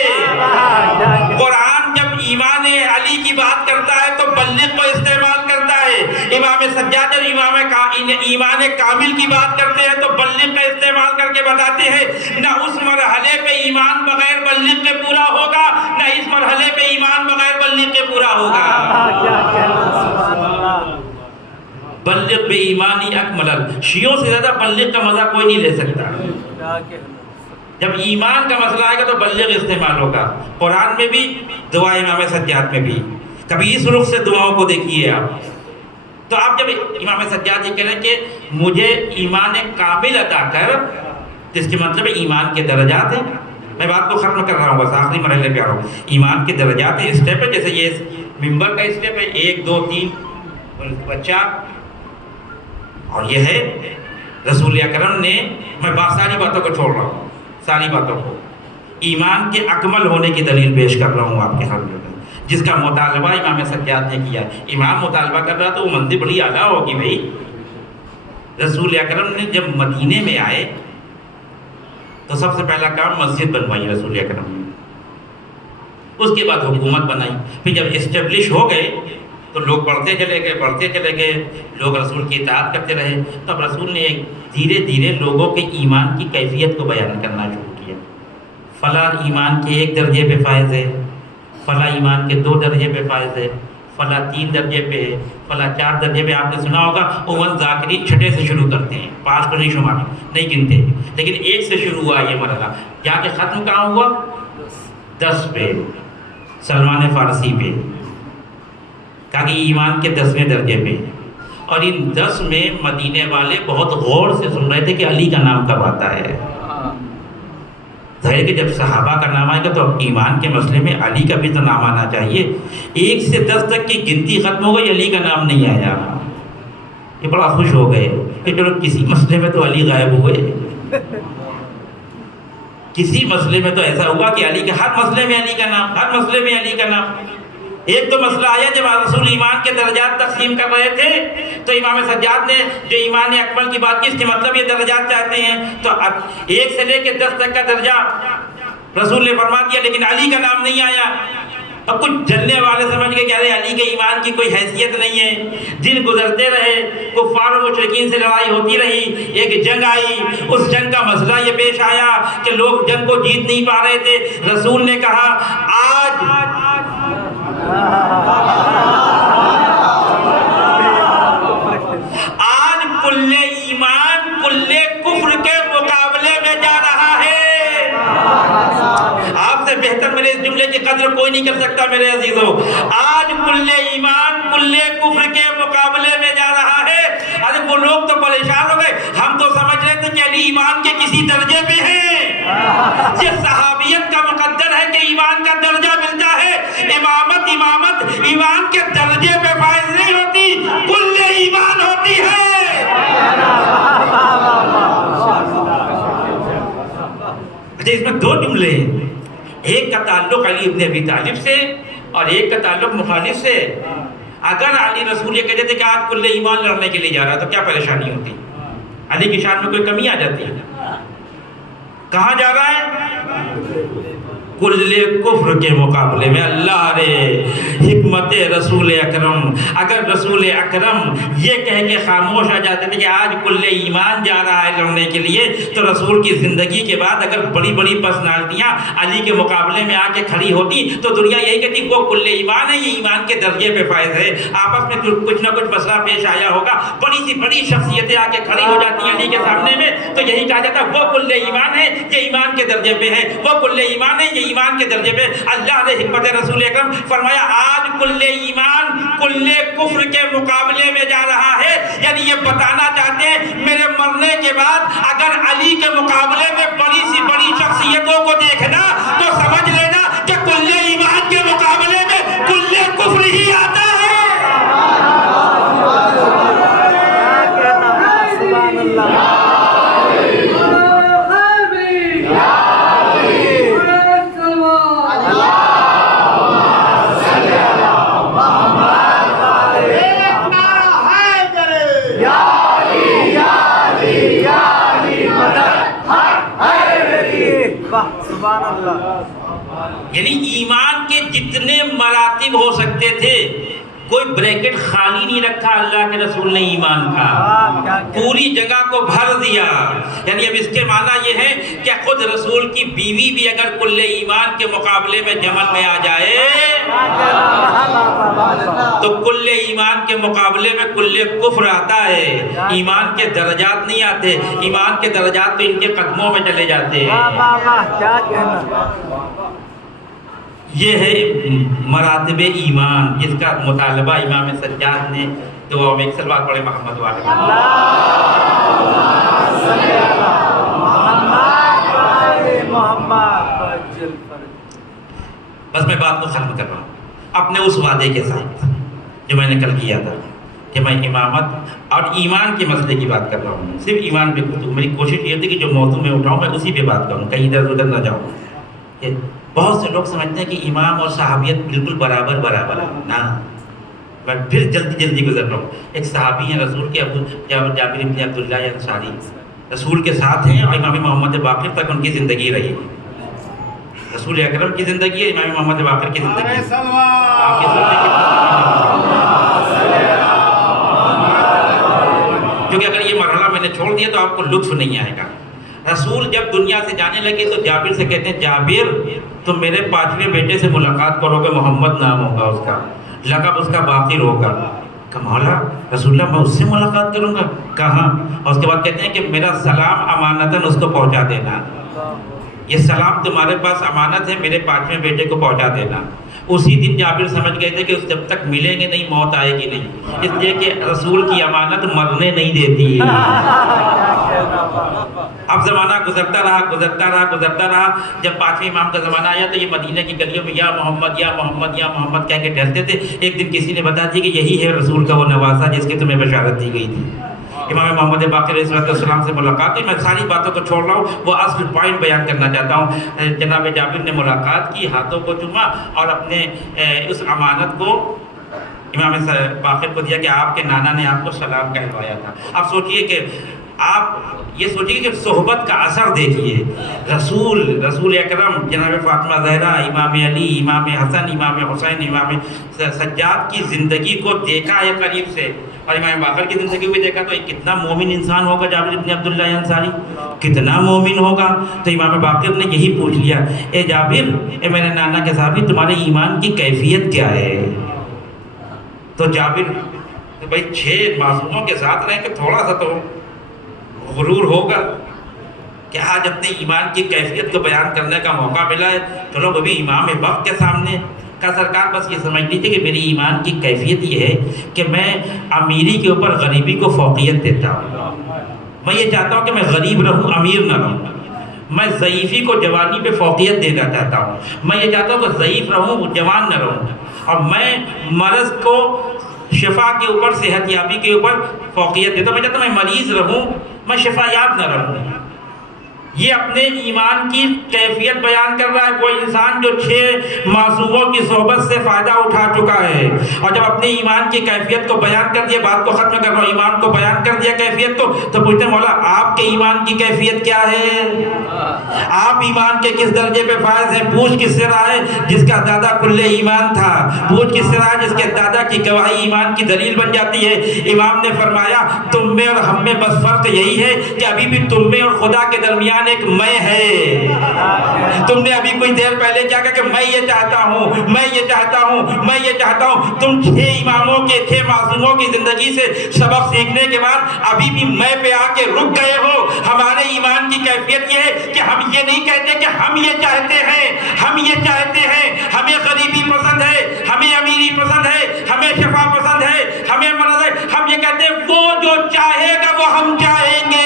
قرآن جب ایمان علی کی بات کرتا ہے تو بلغ کو استعمال کرتا ہے. امام سجاد جب ایمان کامل کی بات کرتے ہیں تو بلغ کا استعمال کر کے بتاتے ہیں نہ اس مرحلے پہ ایمان بغیر بلغ کے پورا ہوگا، نہ اس مرحلے پہ ایمان بغیر بلغ کے پورا ہوگا. بلغ بے ایمانی اکمل. شیعوں سے زیادہ بلغ کا مزہ کوئی نہیں لے سکتا. جب ایمان کا مسئلہ آئے گا تو بلغ استعمال ہوگا. قرآن میں بھی، دعا امام سجاد میں بھی. کبھی اس رخ سے دعاؤں کو دیکھیے آپ. تو آپ جب امام سجاد یہ کہہ رہے ہیں کہ مجھے ایمان کامل عطا کر، جس کے مطلب ایمان کے درجات ہیں. میں بات کو ختم کر رہا ہوں، بس آخری مرحلے پہ آ رہا ہوں. ایمان کے درجات ہیں، اسٹیپ ہے، جیسے یہ ممبر کا اسٹیپ ہے 1 2 3 بچہ، اور یہ ہے رسول اکرم نے. میں ساری باتوں کو چھوڑ رہا ہوں، ساری باتوں کو ایمان کے اکمل ہونے کی دلیل پیش کر رہا ہوں آپ کے سامنے، جس کا مطالبہ امام سجاد نے کیا. امام مطالبہ کر رہا تو وہ منزل بڑی اعلیٰ ہوگی بھائی. رسول اکرم نے جب مدینے میں آئے تو سب سے پہلا کام مسجد بنوائی رسول اکرم نے. اس کے بعد حکومت بنائی. پھر جب اسٹیبلش ہو گئے تو لوگ بڑھتے چلے گئے، لوگ رسول کی اطاعت کرتے رہے. تب رسول نے دھیرے دھیرے لوگوں کے ایمان کی کیفیت کو بیان کرنا شروع کیا. فلاں ایمان کے 1 درجے پہ فائز ہے، فلاں ایمان کے 2 درجے پہ فائز ہے، فلاں 3 درجے پہ ہے، فلاں 4 درجے پہ. آپ نے سنا ہوگا اول ذاکرین چھٹے سے شروع کرتے ہیں، 5 کو نہیں شمار نہیں گنتے، لیکن 1 سے شروع ہوا یہ مرحلہ. جا کے ختم کہاں ہوا؟ 10 پہ، سلمان فارسی پہ. کہا کہ ایمان کے 10ویں درجے پہ. اور ان 10 میں مدینے والے بہت غور سے سن رہے تھے کہ علی کا نام کب آتا ہے. ظاہر کہ جب صحابہ کا نام آئے گا تو ایمان کے مسئلے میں علی کا بھی تو نام آنا چاہیے. 1 سے 10 تک کی گنتی ختم ہو گئی, علی کا نام نہیں آیا. یہ بڑا خوش ہو گئے کہ چلو کسی مسئلے میں تو علی غائب ہوئے. کسی مسئلے میں تو ایسا ہوا کہ علی کا ہر مسئلے میں علی کا نام, ہر مسئلے میں علی کا نام. ایک تو مسئلہ آیا جب رسول ایمان کے درجات تقسیم کر رہے تھے تو امام سجاد نے جو ایمان اکمل کی بات کی, اس کے مطلب یہ درجات چاہتے ہیں تو 1 سے لے کے 10 تک کا درجہ رسول نے فرما دیا, لیکن علی کا نام نہیں آیا. اب کچھ جلنے والے سمجھ گئے کہ ارے علی کے ایمان کی کوئی حیثیت نہیں ہے. دن گزرتے رہے, کفار و مشرکین سے لڑائی ہوتی رہی, ایک جنگ آئی, اس جنگ کا مسئلہ یہ پیش آیا کہ لوگ جنگ کو جیت نہیں پا رہے تھے. رسول نے کہا آج کل ایمان کل کفر کے مقابلے میں جا رہا ہے. آپ سے بہتر میرے اس جملے کی قدر کوئی نہیں کر سکتا میرے عزیزوں. آج کل ایمان کل کفر کے مقابلے میں جا رہا ہے. ارے وہ لوگ تو پریشان ہو گئے, ہم تو سمجھ رہے تھے کہ علی ایمان کے کسی درجے پہ ہیں. یہ صحابیت کا مقدر ہے کہ ایمان کا درجہ ملتا ہے. امامت ایمان کے درجے پہ فائز نہیں ہوتی, کل ایمان ہوتی ہے. اچھا, اس میں 2 جملے ہیں, ایک کا تعلق علی ابن ابی طالب سے اور ایک کا تعلق مخالف سے. اگر علی رسول یہ کہتے تھے کہ آج کل ایمان لڑنے کے لیے جا رہا تو کیا پریشانی ہوتی؟ علی کی شان میں کوئی کمی آ جاتی ہے؟ کہاں جا رہا ہے؟ کل کفر کے مقابلے میں. اللہ رے حکمت رسول اکرم, اگر رسول اکرم یہ کہہ کے خاموش آ جاتے تھے کہ آج کل ایمان جا رہا ہے لڑنے کے لیے, تو رسول کی زندگی کے بعد اگر بڑی بڑی پرسنالٹیاں علی کے مقابلے میں آ کے کھڑی ہوتی تو دنیا یہی کہتی وہ کل ایمان ہے, یہ ایمان کے درجے پہ فائز ہے. آپس میں کچھ نہ کچھ مسئلہ پیش آیا ہوگا, بڑی سی بڑی شخصیتیں آ کے کھڑی ہو جاتی ہیں علی کے سامنے میں, تو یہی کہا جاتا وہ کل ایمان ہے, یہ ایمان کے درجے پہ ہے, وہ کل ایمان ہے, یہ ایمان کے درجے پہ. اللہ نے حکمت رسول اکرم فرمایا آج کل ایمان کل کفر کے مقابلے میں جا رہا ہے. یعنی یہ بتانا چاہتے ہیں میرے مرنے کے بعد اگر علی کے مقابلے میں بڑی سی بڑی شخصیتوں کو دیکھنا تو سمجھ لینا کہ کل ایمان کے مقابلے میں کل کفر ہی آتا ہے. سبحان اللہ. یعنی ایمان کے جتنے مراتب ہو سکتے تھے کوئی بریکٹ خالی نہیں رکھا اللہ کے رسول نے ایمان کا, پوری جگہ کو بھر دیا. یعنی اب اس کے معنی یہ ہے کہ خود رسول کی بیوی بھی اگر کل ایمان کے مقابلے میں جمل میں آ جائے تو کل ایمان کے مقابلے میں کل کفر آتا ہے. ایمان کے درجات نہیں آتے, ایمان کے درجات تو ان کے قدموں میں چلے جاتے ہیں. یہ ہے مراتب ایمان جس کا مطالبہ امام سجاد نے دعا میں. ایک سلوات پڑھے محمد والے. بس میں بات کو ختم کر رہا ہوں اپنے اس وعدے کے ساتھ جو میں نے کل کیا تھا کہ میں امامت اور ایمان کے مسئلے کی بات کر رہا ہوں. صرف ایمان پہ میری کوشش یہ تھی کہ جو موضوع میں اٹھاؤں میں اسی پہ بات کروں, کہیں ادھر ادھر نہ جاؤں. بہت سے لوگ سمجھتے ہیں کہ امام اور صحابیت بالکل برابر ہے نا. میں پھر جلدی گزر رہا ہوں. ایک صحابی ہیں رسول کے جابر بن عبداللہ انصاری, رسول کے ساتھ ہیں اور امام محمد باقر تک ان کی زندگی رہی. رسول اکرم کی زندگی ہے, امام محمد باقر کی زندگی ہے. آپ کی کیونکہ اگر یہ مرحلہ میں نے چھوڑ دیا تو آپ کو لطف نہیں آئے گا. رسول جب دنیا سے جانے لگے تو جابر سے کہتے ہیں جابر تم میرے 5ویں بیٹے سے ملاقات کرو گے, محمد نام ہوگا اس کا, لقب اس کا باقر ہوگا. کہ مولا رسول اللہ میں اس سے ملاقات کروں گا, کہاں؟ اور اس کے بعد کہتے ہیں کہ میرا سلام امانتاً اس کو پہنچا دینا. یہ سلام تمہارے پاس امانت ہے, میرے 5ویں بیٹے کو پہنچا دینا. اسی دن جابر سمجھ گئے تھے کہ اس جب تک ملیں گے نہیں موت آئے گی نہیں, اس لیے کہ رسول کی امانت مرنے نہیں دیتی. اب زمانہ گزرتا رہا. جب پانچویں امام کا زمانہ آیا تو یہ مدینہ کی گلیوں میں یا محمد یا محمد یا محمد کہہ کے ٹہلتے تھے. ایک دن کسی نے بتا دی کہ یہی ہے رسول کا وہ نواسا جس کی تمہیں بشارت دی گئی تھی. امام محمد باقر علیہ السلام سے ملاقات ہوئی. میں ساری باتوں کو چھوڑ رہا ہوں, وہ اصل پوائنٹ بیان کرنا چاہتا ہوں. جناب جابر نے ملاقات کی, ہاتھوں کو چوما اور اپنے اس امانت کو امام باقر کو دیا کہ آپ کے نانا نے آپ کو سلام کہلوایا تھا. اب سوچئے کہ آپ یہ سوچیے کہ صحبت کا اثر دیکھیے. رسول اکرم جناب فاطمہ زہرا, امام علی, امام حسن, امام حسین, امام سجاد کی زندگی کو دیکھا ہے قریب سے, اور امام باقر کی زندگی بھی دیکھا. تو کتنا مومن انسان ہوگا جابر بن عبداللہ انصاری, کتنا مومن ہوگا. تو امام باقر نے یہی پوچھ لیا, اے جابر, اے میرے نانا کے صحابی, تمہارے ایمان کی کیفیت کیا ہے؟ تو جابر بھائی 6 معصوموں کے ساتھ رہیں کہ تھوڑا سا تو غرور ہوگا کہ آج اپنے ایمان کی کیفیت کو بیان کرنے کا موقع ملا ہے. چلو وہ بھی امام وقت کے سامنے کا. سرکار بس یہ سمجھ لیجیے کہ میری ایمان کی کیفیت یہ ہے کہ میں امیری کے اوپر غریبی کو فوقیت دیتا ہوں. میں یہ چاہتا ہوں کہ میں غریب رہوں, امیر نہ رہوں. میں ضعیفی کو جوانی پہ فوقیت دینا چاہتا ہوں. میں یہ چاہتا ہوں کہ ضعیف رہوں, جوان نہ رہوں. اور میں مرض کو شفا کے اوپر, صحت یابی کے اوپر فوقیت دیتا ہوں. میں چاہتا ہوں میں مریض رہوں, میں شفا یاب نہ رہوں. یہ اپنے ایمان کی کیفیت بیان کر رہا ہے وہ انسان جو 6 معصوموں کی صحبت سے فائدہ اٹھا چکا ہے. اور جب اپنے ایمان کی کیفیت کو بیان کر دیا, بات کو ختم کر رہا ہوں, ایمان کو بیان کر دیا کیفیت کو, تو پوچھتے ہیں مولا آپ کے ایمان کی کیفیت کیا ہے؟ آپ ایمان کے کس درجے پہ فائز ہیں؟ پوچھ کس سے رہا ہے جس کا دادا کل ایمان تھا. پوچھ کس سے رہا ہے جس کے دادا کی گواہی ایمان کی دلیل بن جاتی ہے. امام نے فرمایا تم میں اور ہم میں بس فرق یہی ہے کہ ابھی بھی تم میں اور خدا کے درمیان ایک میں ہے. تم نے ابھی کچھ دیر پہلے کیا کہا کہ میں یہ چاہتا ہوں, میں یہ چاہتا ہوں, میں یہ چاہتا ہوں. تم 6 اماموں کے 6 معصوموں کی زندگی سے سبق سیکھنے کے بعد ابھی بھی میں پہ آ کے رک گئے ہو. ہمارے ایمان کی کیفیت یہ ہے کہ ہم یہ نہیں کہتے کہ ہم یہ چاہتے ہیں, ہم یہ چاہتے ہیں, ہمیں غریبی پسند ہے, ہمیں امیری پسند ہے, ہمیں شفا پسند ہے, ہمیں مرض ہے. ہم یہ کہتے ہیں وہ جو چاہے گا وہ ہم چاہیں گے.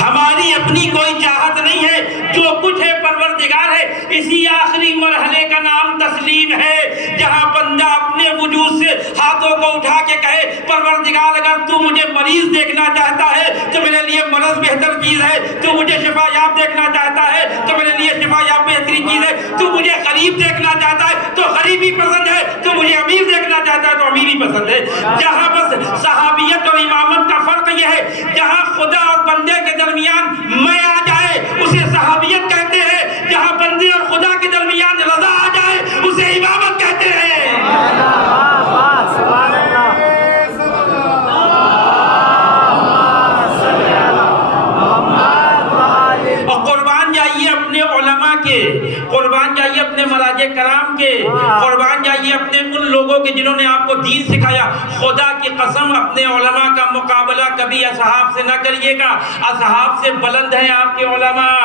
ہماری اپنی کوئی چاہت نہیں ہے, جو کچھ ہے پروردگار ہے. اسی آخری مرحلے کا نام تسلیم ہے, جہاں بندہ اپنے وجود سے ہاتھوں کو اٹھا کے کہے پروردگار اگر تو مجھے مریض دیکھنا چاہتا ہے تو میرے لیے مرض بہتر چیز ہے, تو مجھے شفا یاب دیکھنا چاہتا ہے تو میرے لیے شفا یاب بہترین چیز ہے, تو مجھے غریب دیکھنا چاہتا ہے تو غریبی پسند ہے, تو مجھے امیر دیکھنا چاہتا ہے تو امیری پسند ہے. جہاں بس صحابیت اور امامت کا فرق یہ ہے, جہاں خدا اور بندے کے درمیان میں آ جائے اسے صحابیت کہتے ہیں, جہاں بندے اور خدا کے درمیان رضا آ جائے اسے امامت کہتے ہیں. اور قربان جائیے اپنے علماء کے, قربان جائیے اپنے مراجع کرام کے, قربان جائیے اپنے ان لوگوں کے جنہوں نے آپ کو دین سکھایا. خدا کی قسم اپنے علماء کا مقابلہ کبھی اصحاب سے نہ کریے گا. اصحاب سے بلند ہیں آپ کے علماء.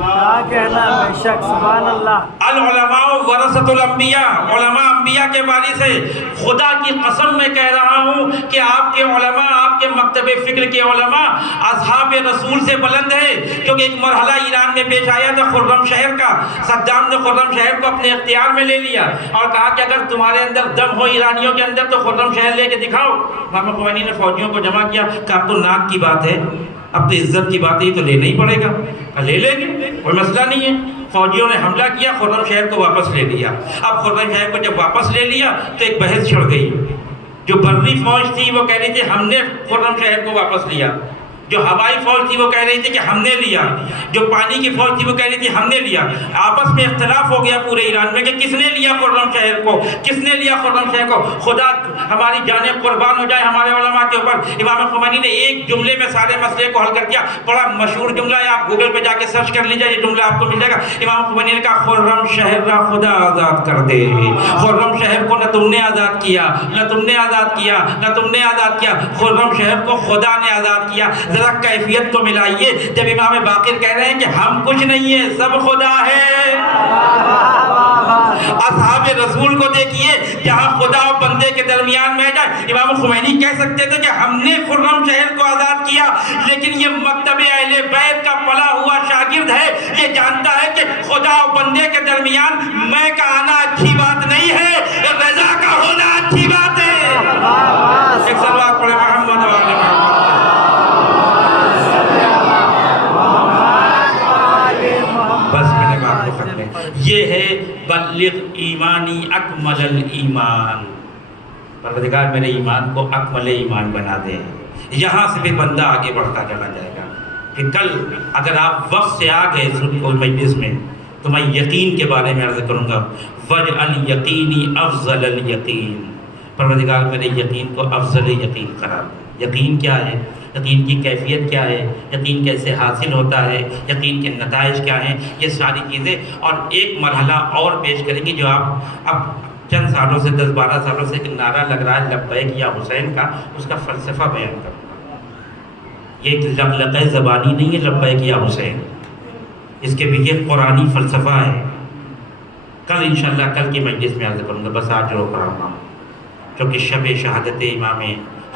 کیا کہنا, بے شک, سبحان اللہ. العلماء ورثۃ الانبیاء, علماء انبیاء کے وارث ہیں. خدا کی قسم میں کہہ رہا ہوں کہ آپ کے علماء, آپ کے مکتب فکر کے علماء اصحاب رسول سے بلند ہیں. کیونکہ ایک مرحلہ ایران میں پیش آیا تھا خرم شہر کا. صدام نے خرم شہر کو اپنے اختیار میں لے لیا اور کہا کہ اگر تمہارے اندر دم ہو ایرانیوں کے اندر تو خرم شہر لے کے دکھاؤ. امام خمینی نے فوجیوں کو جمع کیا, کہ اب تو ناک کی بات ہے, اب تو عزت کی بات ہے, تو لینا ہی پڑے گا. لے لیں گے, کوئی مسئلہ نہیں ہے. فوجیوں نے حملہ کیا, خرم شہر کو واپس لے لیا. اب خرم شہر کو جب واپس لے لیا تو ایک بحث چھڑ گئی. جو بری فوج تھی وہ کہہ رہی تھی ہم نے خرم شہر کو واپس لیا, جو ہوائی فوج تھی وہ کہہ رہی تھی کہ ہم نے لیا, جو پانی کی فوج تھی وہ کہہ رہی تھی ہم نے لیا. آپس میں اختلاف ہو گیا پورے ایران میں کہ کس نے لیا خرم شہر کو, کس نے لیا خرم شہر کو. خدا ہماری جانیں قربان ہو جائے ہمارے علماء کے اوپر. امام خمینی نے ایک جملے میں سارے مسئلے کو حل کر دیا. بڑا مشہور جملہ ہے, آپ گوگل پہ جا کے سرچ کر لیجیے, یہ جملہ آپ کو مل جائے گا. امام خمینی نے کہا خرم شہر را خدا آزاد کر دے. خرم شہر کو نہ تم نے آزاد کیا, نہ تم نے آزاد کیا, نہ تم نے آزاد کیا, خرم شہر کو خدا نے آزاد کیا. ذرا کیفیت کو ملائیے جب امام باقر کہہ رہے ہیں کہ ہم کچھ نہیں ہیں, سب خدا ہے. اصحاب رسول کو دیکھیے جہاں خدا اور بندے کے درمیان میں جائے۔ امام خمینی کہہ سکتے تھے کہ ہم نے خرم شہر کو آزاد کیا، لیکن یہ مکتب اہل بیت کا پلا ہوا شاگرد ہے، یہ جانتا ہے کہ خدا اور بندے کے درمیان میں کا آنا اچھی بات نہیں ہے، رضا کا ہونا اچھی بات ہے۔ ایک صلوات پڑھے محمد و آل محمد۔ بس میں نے بات کو ختم ہے۔ یہ ہے بلغ ایمانی اکمل الایمان، پروردگار میرے ایمان کو اکمل ایمان بنا دے۔ یہاں سے بھی بندہ آگے بڑھتا چلا جائے گا کہ کل اگر آپ وقت سے آ گئے مجلس میں تو میں یقین کے بارے میں عرض کروں گا، وَجْعَلْ یقینی افضل الیقین، پروردگار میرے یقین کو افضل یقین قرار دے۔ یقین کیا ہے؟ یقین کی کیفیت کیا ہے؟ یقین کیسے حاصل ہوتا ہے؟ یقین کے نتائج کیا ہیں؟ یہ ساری چیزیں اور ایک مرحلہ اور پیش کریں گے جو آپ اب چند سالوں سے 10-12 سالوں سے ایک نعرہ لگ رہا ہے لبیک یا حسین کا، اس کا فلسفہ بیان کروں گا۔ یہ ایک لغلقہ زبانی نہیں ہے لبیک یا حسین، اس کے پیچھے قرآنی فلسفہ ہے۔ کل انشاءاللہ کل کی مجلس میں عرض کروں گا، بس آج رو رہا ہوں کیونکہ شب شہادت امام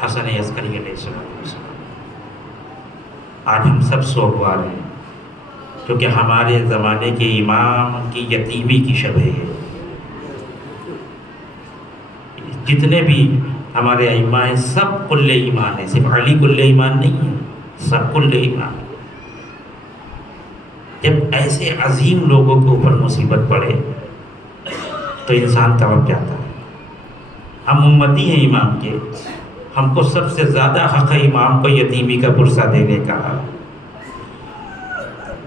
حسن عسکری علیہ السلام، آج ہم سب سوگوار ہیں کیونکہ ہمارے زمانے کے امام کی یتیمی کی شب ہے۔ جتنے بھی ہمارے ائمہ ہیں سب کل ایمان ہیں، صرف علی کل ایمان نہیں ہے، سب کل ایمان۔ جب ایسے عظیم لوگوں کے اوپر مصیبت پڑے تو انسان تڑپ جاتا ہے۔ ہم امتی ہیں امام کے، ہم کو سب سے زیادہ حق ہے امام کو یتیمی کا پرسہ دینے کا۔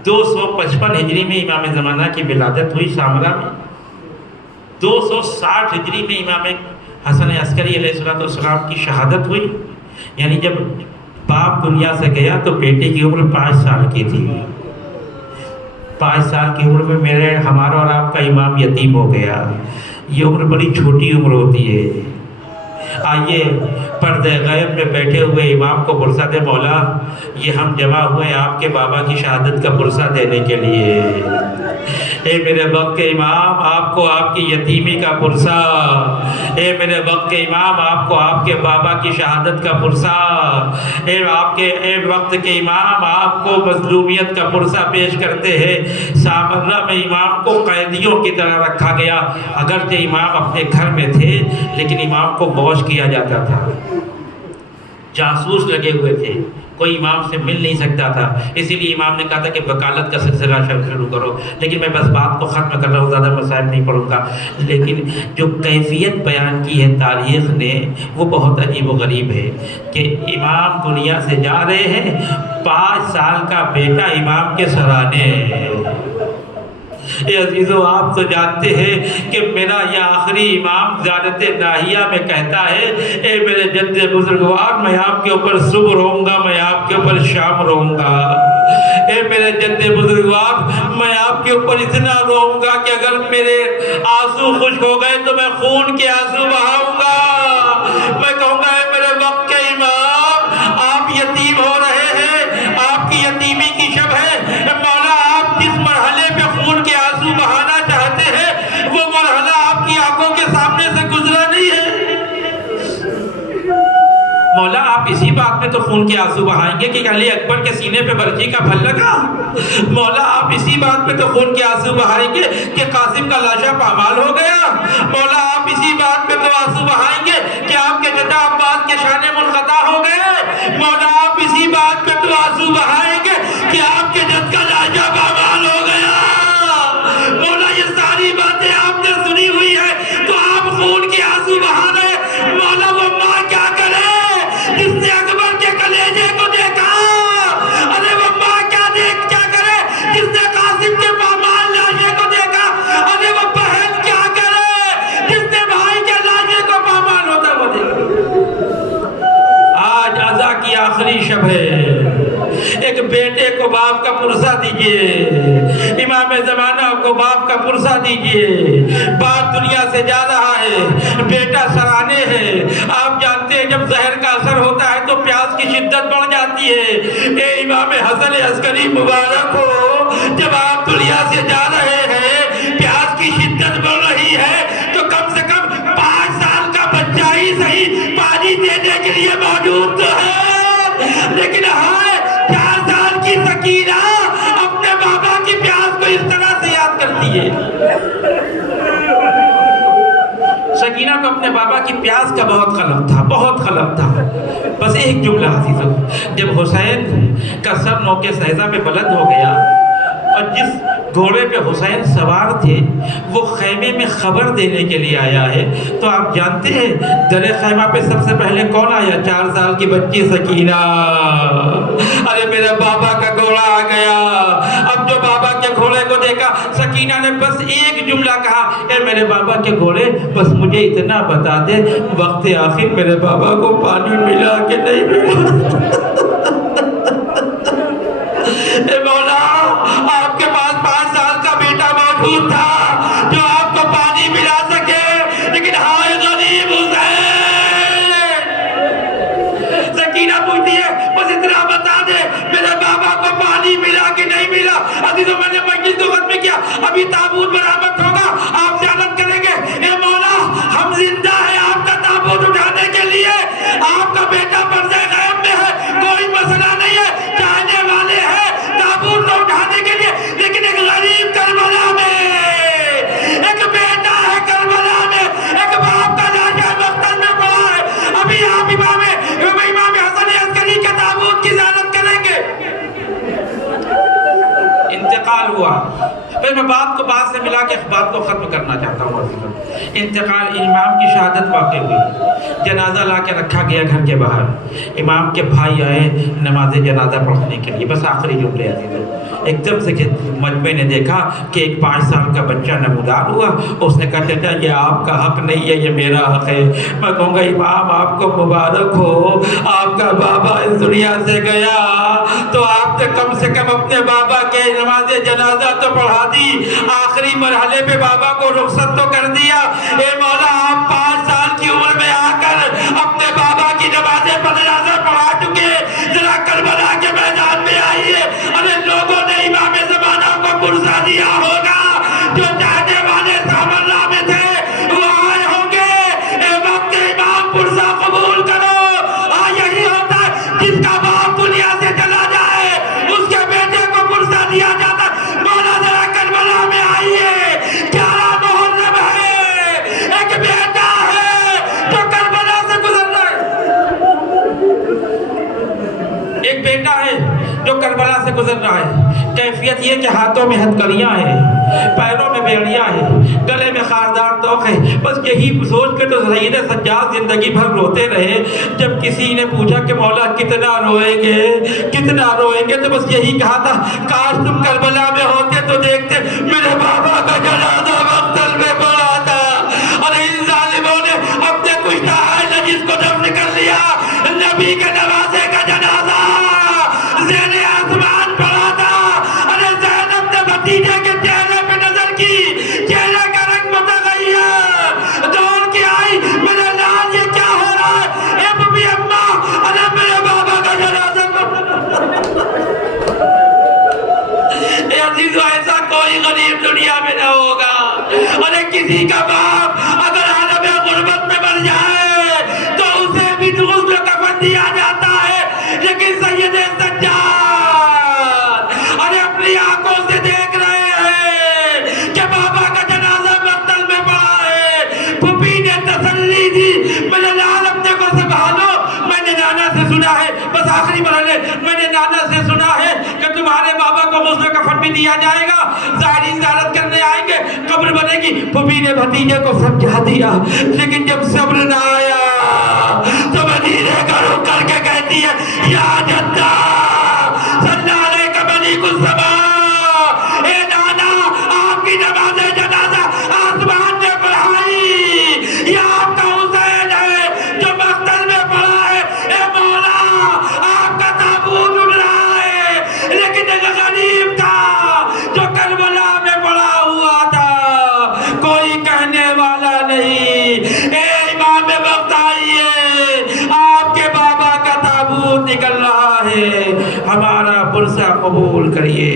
255 ہجری میں امام زمانہ کی ولادت ہوئی سامرا میں، 260 ہجری میں امام حسن عسکری علیہ السلام کی شہادت ہوئی، یعنی جب باپ دنیا سے گیا تو بیٹے کی عمر 5 سال کی تھی۔ 5 سال کی عمر میں ہمارا اور آپ کا امام یتیم ہو گیا۔ یہ عمر بڑی چھوٹی عمر ہوتی ہے۔ آئیے پردے غیب میں بیٹھے ہوئے امام کو پرسہ دے، مولا یہ ہم جمع ہوئے آپ کے بابا کی شہادت کا پرسہ دینے کے لیے۔ اے میرے وقت کے امام، آپ کو آپ کی یتیمی کا پرسہ، اے میرے وقت کے امام، آپ کو آپ کے بابا کی شہادت کا پرسہ، اے وقت کے امام، آپ کو مظلومیت کا پرسہ پیش کرتے ہیں۔ سامرہ میں امام کو قیدیوں کی طرح رکھا گیا، اگرچہ امام اپنے گھر میں تھے لیکن امام کو غوش کیا جاتا تھا، جاسوس لگے ہوئے تھے، کوئی امام سے مل نہیں سکتا تھا، اسی لیے امام نے کہا تھا کہ وکالت کا سلسلہ شروع کرو۔ لیکن میں بس بات کو ختم کر رہا ہوں، زیادہ مسائل نہیں پڑھوں گا، لیکن جو کیفیت بیان کی ہے تاریخ نے وہ بہت عجیب و غریب ہے کہ امام دنیا سے جا رہے ہیں، 5 سال کا بیٹا امام کے سرانے ہے۔ اے عزیزو، آپ تو جانتے ہیں کہ میرا یہ آخری امام زیارت ناہیہ میں کہتا ہے، اے میرے جد بزرگوار، میں آپ کے اوپر صبح رہوں گا، میں آپ کے اوپر شام رہوں گا۔ اے میرے جد بزرگوار، میں آپ کے اوپر اتنا رہوں گا کہ اگر میرے آنسو خشک ہو گئے تو میں خون کے آنسو بہاؤں گا۔ میں کہوں گا اے میرے وقت کے امام، آپ یتیم ہو رہے ہیں، آپ کی یتیمی کی شب ہے، مولا آپ جس مرحلے پہ خون کے آنسو بہانا چاہتے ہیں وہ مرحلہ آپ کی آنکھوں کے سامنے سے گزرا نہیں ہے۔ مولا آپ اسی بات میں تو خون کے آنسو بہائیں گے کہ علی اکبر کے سینے پہ برچی کا پھل لگا۔ مولا آپ اسی بات میں تو خون کے آنسو بہائیں گے کہ قاسم کا لاشا پامال ہو گیا۔ مولا آپ اسی بات میں تو آنسو بہائیں گے کہ آپ کے چچا عباس کے شانے منقطع ہو گئے۔ مولا آپ اسی بات میں تو آنسو بہائیں گے کہ آپ کے جد کا لاشا پامال ہو گیا۔ مولا یہ ساری باتیں آپ نے سنی ہوئی ہے تو آپ خون کے آنسو بہا رہے۔ مولا وہ ماں کیا کرے جس نے اکبر کے کلیجے کو دیکھا؟ ارے وہ ماں کیا کرے جس نے قاسم کے پامال لاشے کو دیکھا؟ ارے وہ بہن کیا کرے جس نے بھائی کے لاشے کو پامال ہوتا وہ دیکھا؟ آج عزا کی آخری شب ہے، ایک بیٹے کو باپ کا پرسہ دیجئے، امام زمانہ کو باپ کا پرسہ دیجئے۔ باپ دنیا سے جا رہا ہے، بیٹا سرانے ہے۔ آپ جانتے ہیں جب زہر کا اثر ہوتا ہے تو پیاس کی شدت بڑھ جاتی ہے۔ اے امام حسن عسکری مبارک ہو، جب آپ دنیا سے جا رہے ہیں، پیاس کی شدت بڑھ رہی ہے تو کو اپنے بابا کی پیاس کا بہت قلب تھا، بہت قلب تھا۔ بس ایک جملہ عزیزو، جب حسین کا سر نوکے سہزہ پہ بلند ہو گیا اور جس گھوڑے پہ حسین سوار تھے وہ خیمے میں خبر دینے کے لیے آیا ہے، تو آپ جانتے ہیں در خیمہ پہ سب سے پہلے کون آیا؟ 4 سال کی بچی سکینہ۔ ارے میرے بابا کا گھوڑا آ گیا۔ اب جو بابا کے گھوڑے کو دیکھا، سکینہ نے بس ایک جملہ کہا، اے میرے بابا کے گھوڑے بس مجھے اتنا بتا دے وقت آخر میرے بابا کو پانی ملا کہ نہیں ملا؟ اے مولا، آپ کے پاس 5 سال کا بیٹا موجود تھا جو آپ کو پانی ملا سکے، لیکن ہائے غریب حسین۔ سکینہ پوچھتی ہے بس اتنا بتا دے میرے بابا کو پانی ملا کہ نہیں ملا؟ عزیزوں، میں نے مجلس کو ختم کیا، ابھی تابوت برآمد ہوگا، آپ زیارت کریں گے۔ اے مولا، ہم زندہ ہیں آپ کا تابوت اٹھانے کے لیے، آپ کا بیٹا پردے غیب میں ہے، کوئی مسئلہ نہیں ہے، جانے والے ہیں تابوت کو اٹھانے کے لیے، لیکن ایک غریب کربلا میں ایک بیٹا ہے، کربلا میں ایک باپ کا لاشا مقتل میں پڑا ہے۔ ابھی آپ امام حسن عسکری کے تابوت کی زیارت کریں گے۔ انتقال ہوا، پھر میں بات سے ملا کے بات کو ختم کرنا چاہتا ہوں عزیزوں۔ انتقال، امام کی شہادت واقع ہوئی، جنازہ لا کے رکھا گیا گھر کے باہر، امام کے بھائی آئے نماز جنازہ پڑھنے کے لیے۔ بس آخری جملے عزیزوں، ایک دم سے مجمع نے دیکھا کہ ایک 5 سال کا بچہ نمودار ہوا، اس نے کہا چچا یہ آپ کا حق نہیں ہے، یہ میرا حق ہے۔ میں کہوں گا امام آپ کو مبارک ہو، آپ کا بابا اس دنیا سے گیا تو آپ نے کم سے کم اپنے بابا کے نماز جنازہ تو پڑھا دی، آخری مرحلے پہ بابا کو رخصت تو کر دیا۔ اے مولا، آپ 5 سال کی عمر میں آ کر اپنے بابا کی نماز جنازہ پڑھا چکے، ذرا کربلا کے میدان میں آئیے۔ ارے لوگوں نے امام زمانہ کو پرسا دیا ہوگا، جو چاہنے والے سامراہ میں تھے وہ آئے ہوں گے۔ اے وقت امام، پرسا قبول کرو۔ یہی ہوتا ہے، جس کا باپ دنیا سے چلا جائے اس کے بیٹے کو پرسا دیا جاتا ہے۔ مولا ذرا کربلا میں آئیے، 11 محرم ہے، ایک بیٹا ہے جو کربلا سے گزر رہا ہے، ایک بیٹا ہے جو کربلا سے گزر رہا ہے۔ کیفیت یہ کہ ہاتھوں میں ہتھکڑیاں ہیں، پیروں میں بیڑیاں ہیں، گلے میں خاردار توق ہے۔ بس یہی سوچ کے تو سید سجاد زندگی بھر روتے رہے۔ جب کسی نے پوچھا کہ مولا کتنا روئیں گے، کتنا روئیں گے، تو بس یہی کہا تھا کاش تم کربلا میں ہوتے تو دیکھتے میرے بابا کا جنازہ مقتل میں پڑا تھا، اور ان ظالموں نے اپنے کشتہ اہل جس کو دفن کر لیا۔ نبی کے نوازے کا جنازہ زیر آسمان پڑا تھا۔ ارے زینب نے بھتیجے کے چہرے پہ نظر کی، چہرے کا رنگ متغیر، دوڑ کے آئی، میرے لال یہ کیا ہو رہا ہے؟ اے ببی اماں، ارے میرے بابا کا جنازہ اے عزیزو، ایسا کوئی غریب دنیا میں نہ ہوگا۔ ارے کسی کا باپ اگر عالم غربت میں مر جائے تو اسے بھی غسل کفن دیا جاتا ہے، لیکن سید سجاد ارے اپنی آنکھوں سے دیکھ رہے ہیں کہ بابا کا جنازہ مقتل میں پڑا ہے۔ پھوپھی نے تسلی دی، میرے لال اپنے کو سنبھالو، میں نے نانا سے سنا ہے، بس آخری مرحلے میں نے نانا سے سنا ہے کہ تمہارے بابا کو غسل کفن بھی دیا جائے گا، ظاہری زیارت کرنے آئیں گے، قبر بنے گی۔ پھوپھی نے بھتیجے کو سمجھا دیا، لیکن جب صبر نہ آیا تو مدینے کا رخ کر کے کہتی ہے یا جدہ صلی علیہ ملک السماء، اے نانا آپ کی نماز جنازہ آسمان نے پڑھائی، یہ آپ کا حسین ہے جو مقتل میں پڑا ہے۔ اے مولا، آپ کا تابوت اڑ رہا ہے، لیکن ایک غریب تھا جو کربلا میں پڑا ہوا تھا، کوئی کہنے والا نہیں۔ اے امام وقت آئیے، آپ کے بابا کا تابوت نکل رہا ہے، ہمارا پرسہ قبول کریے۔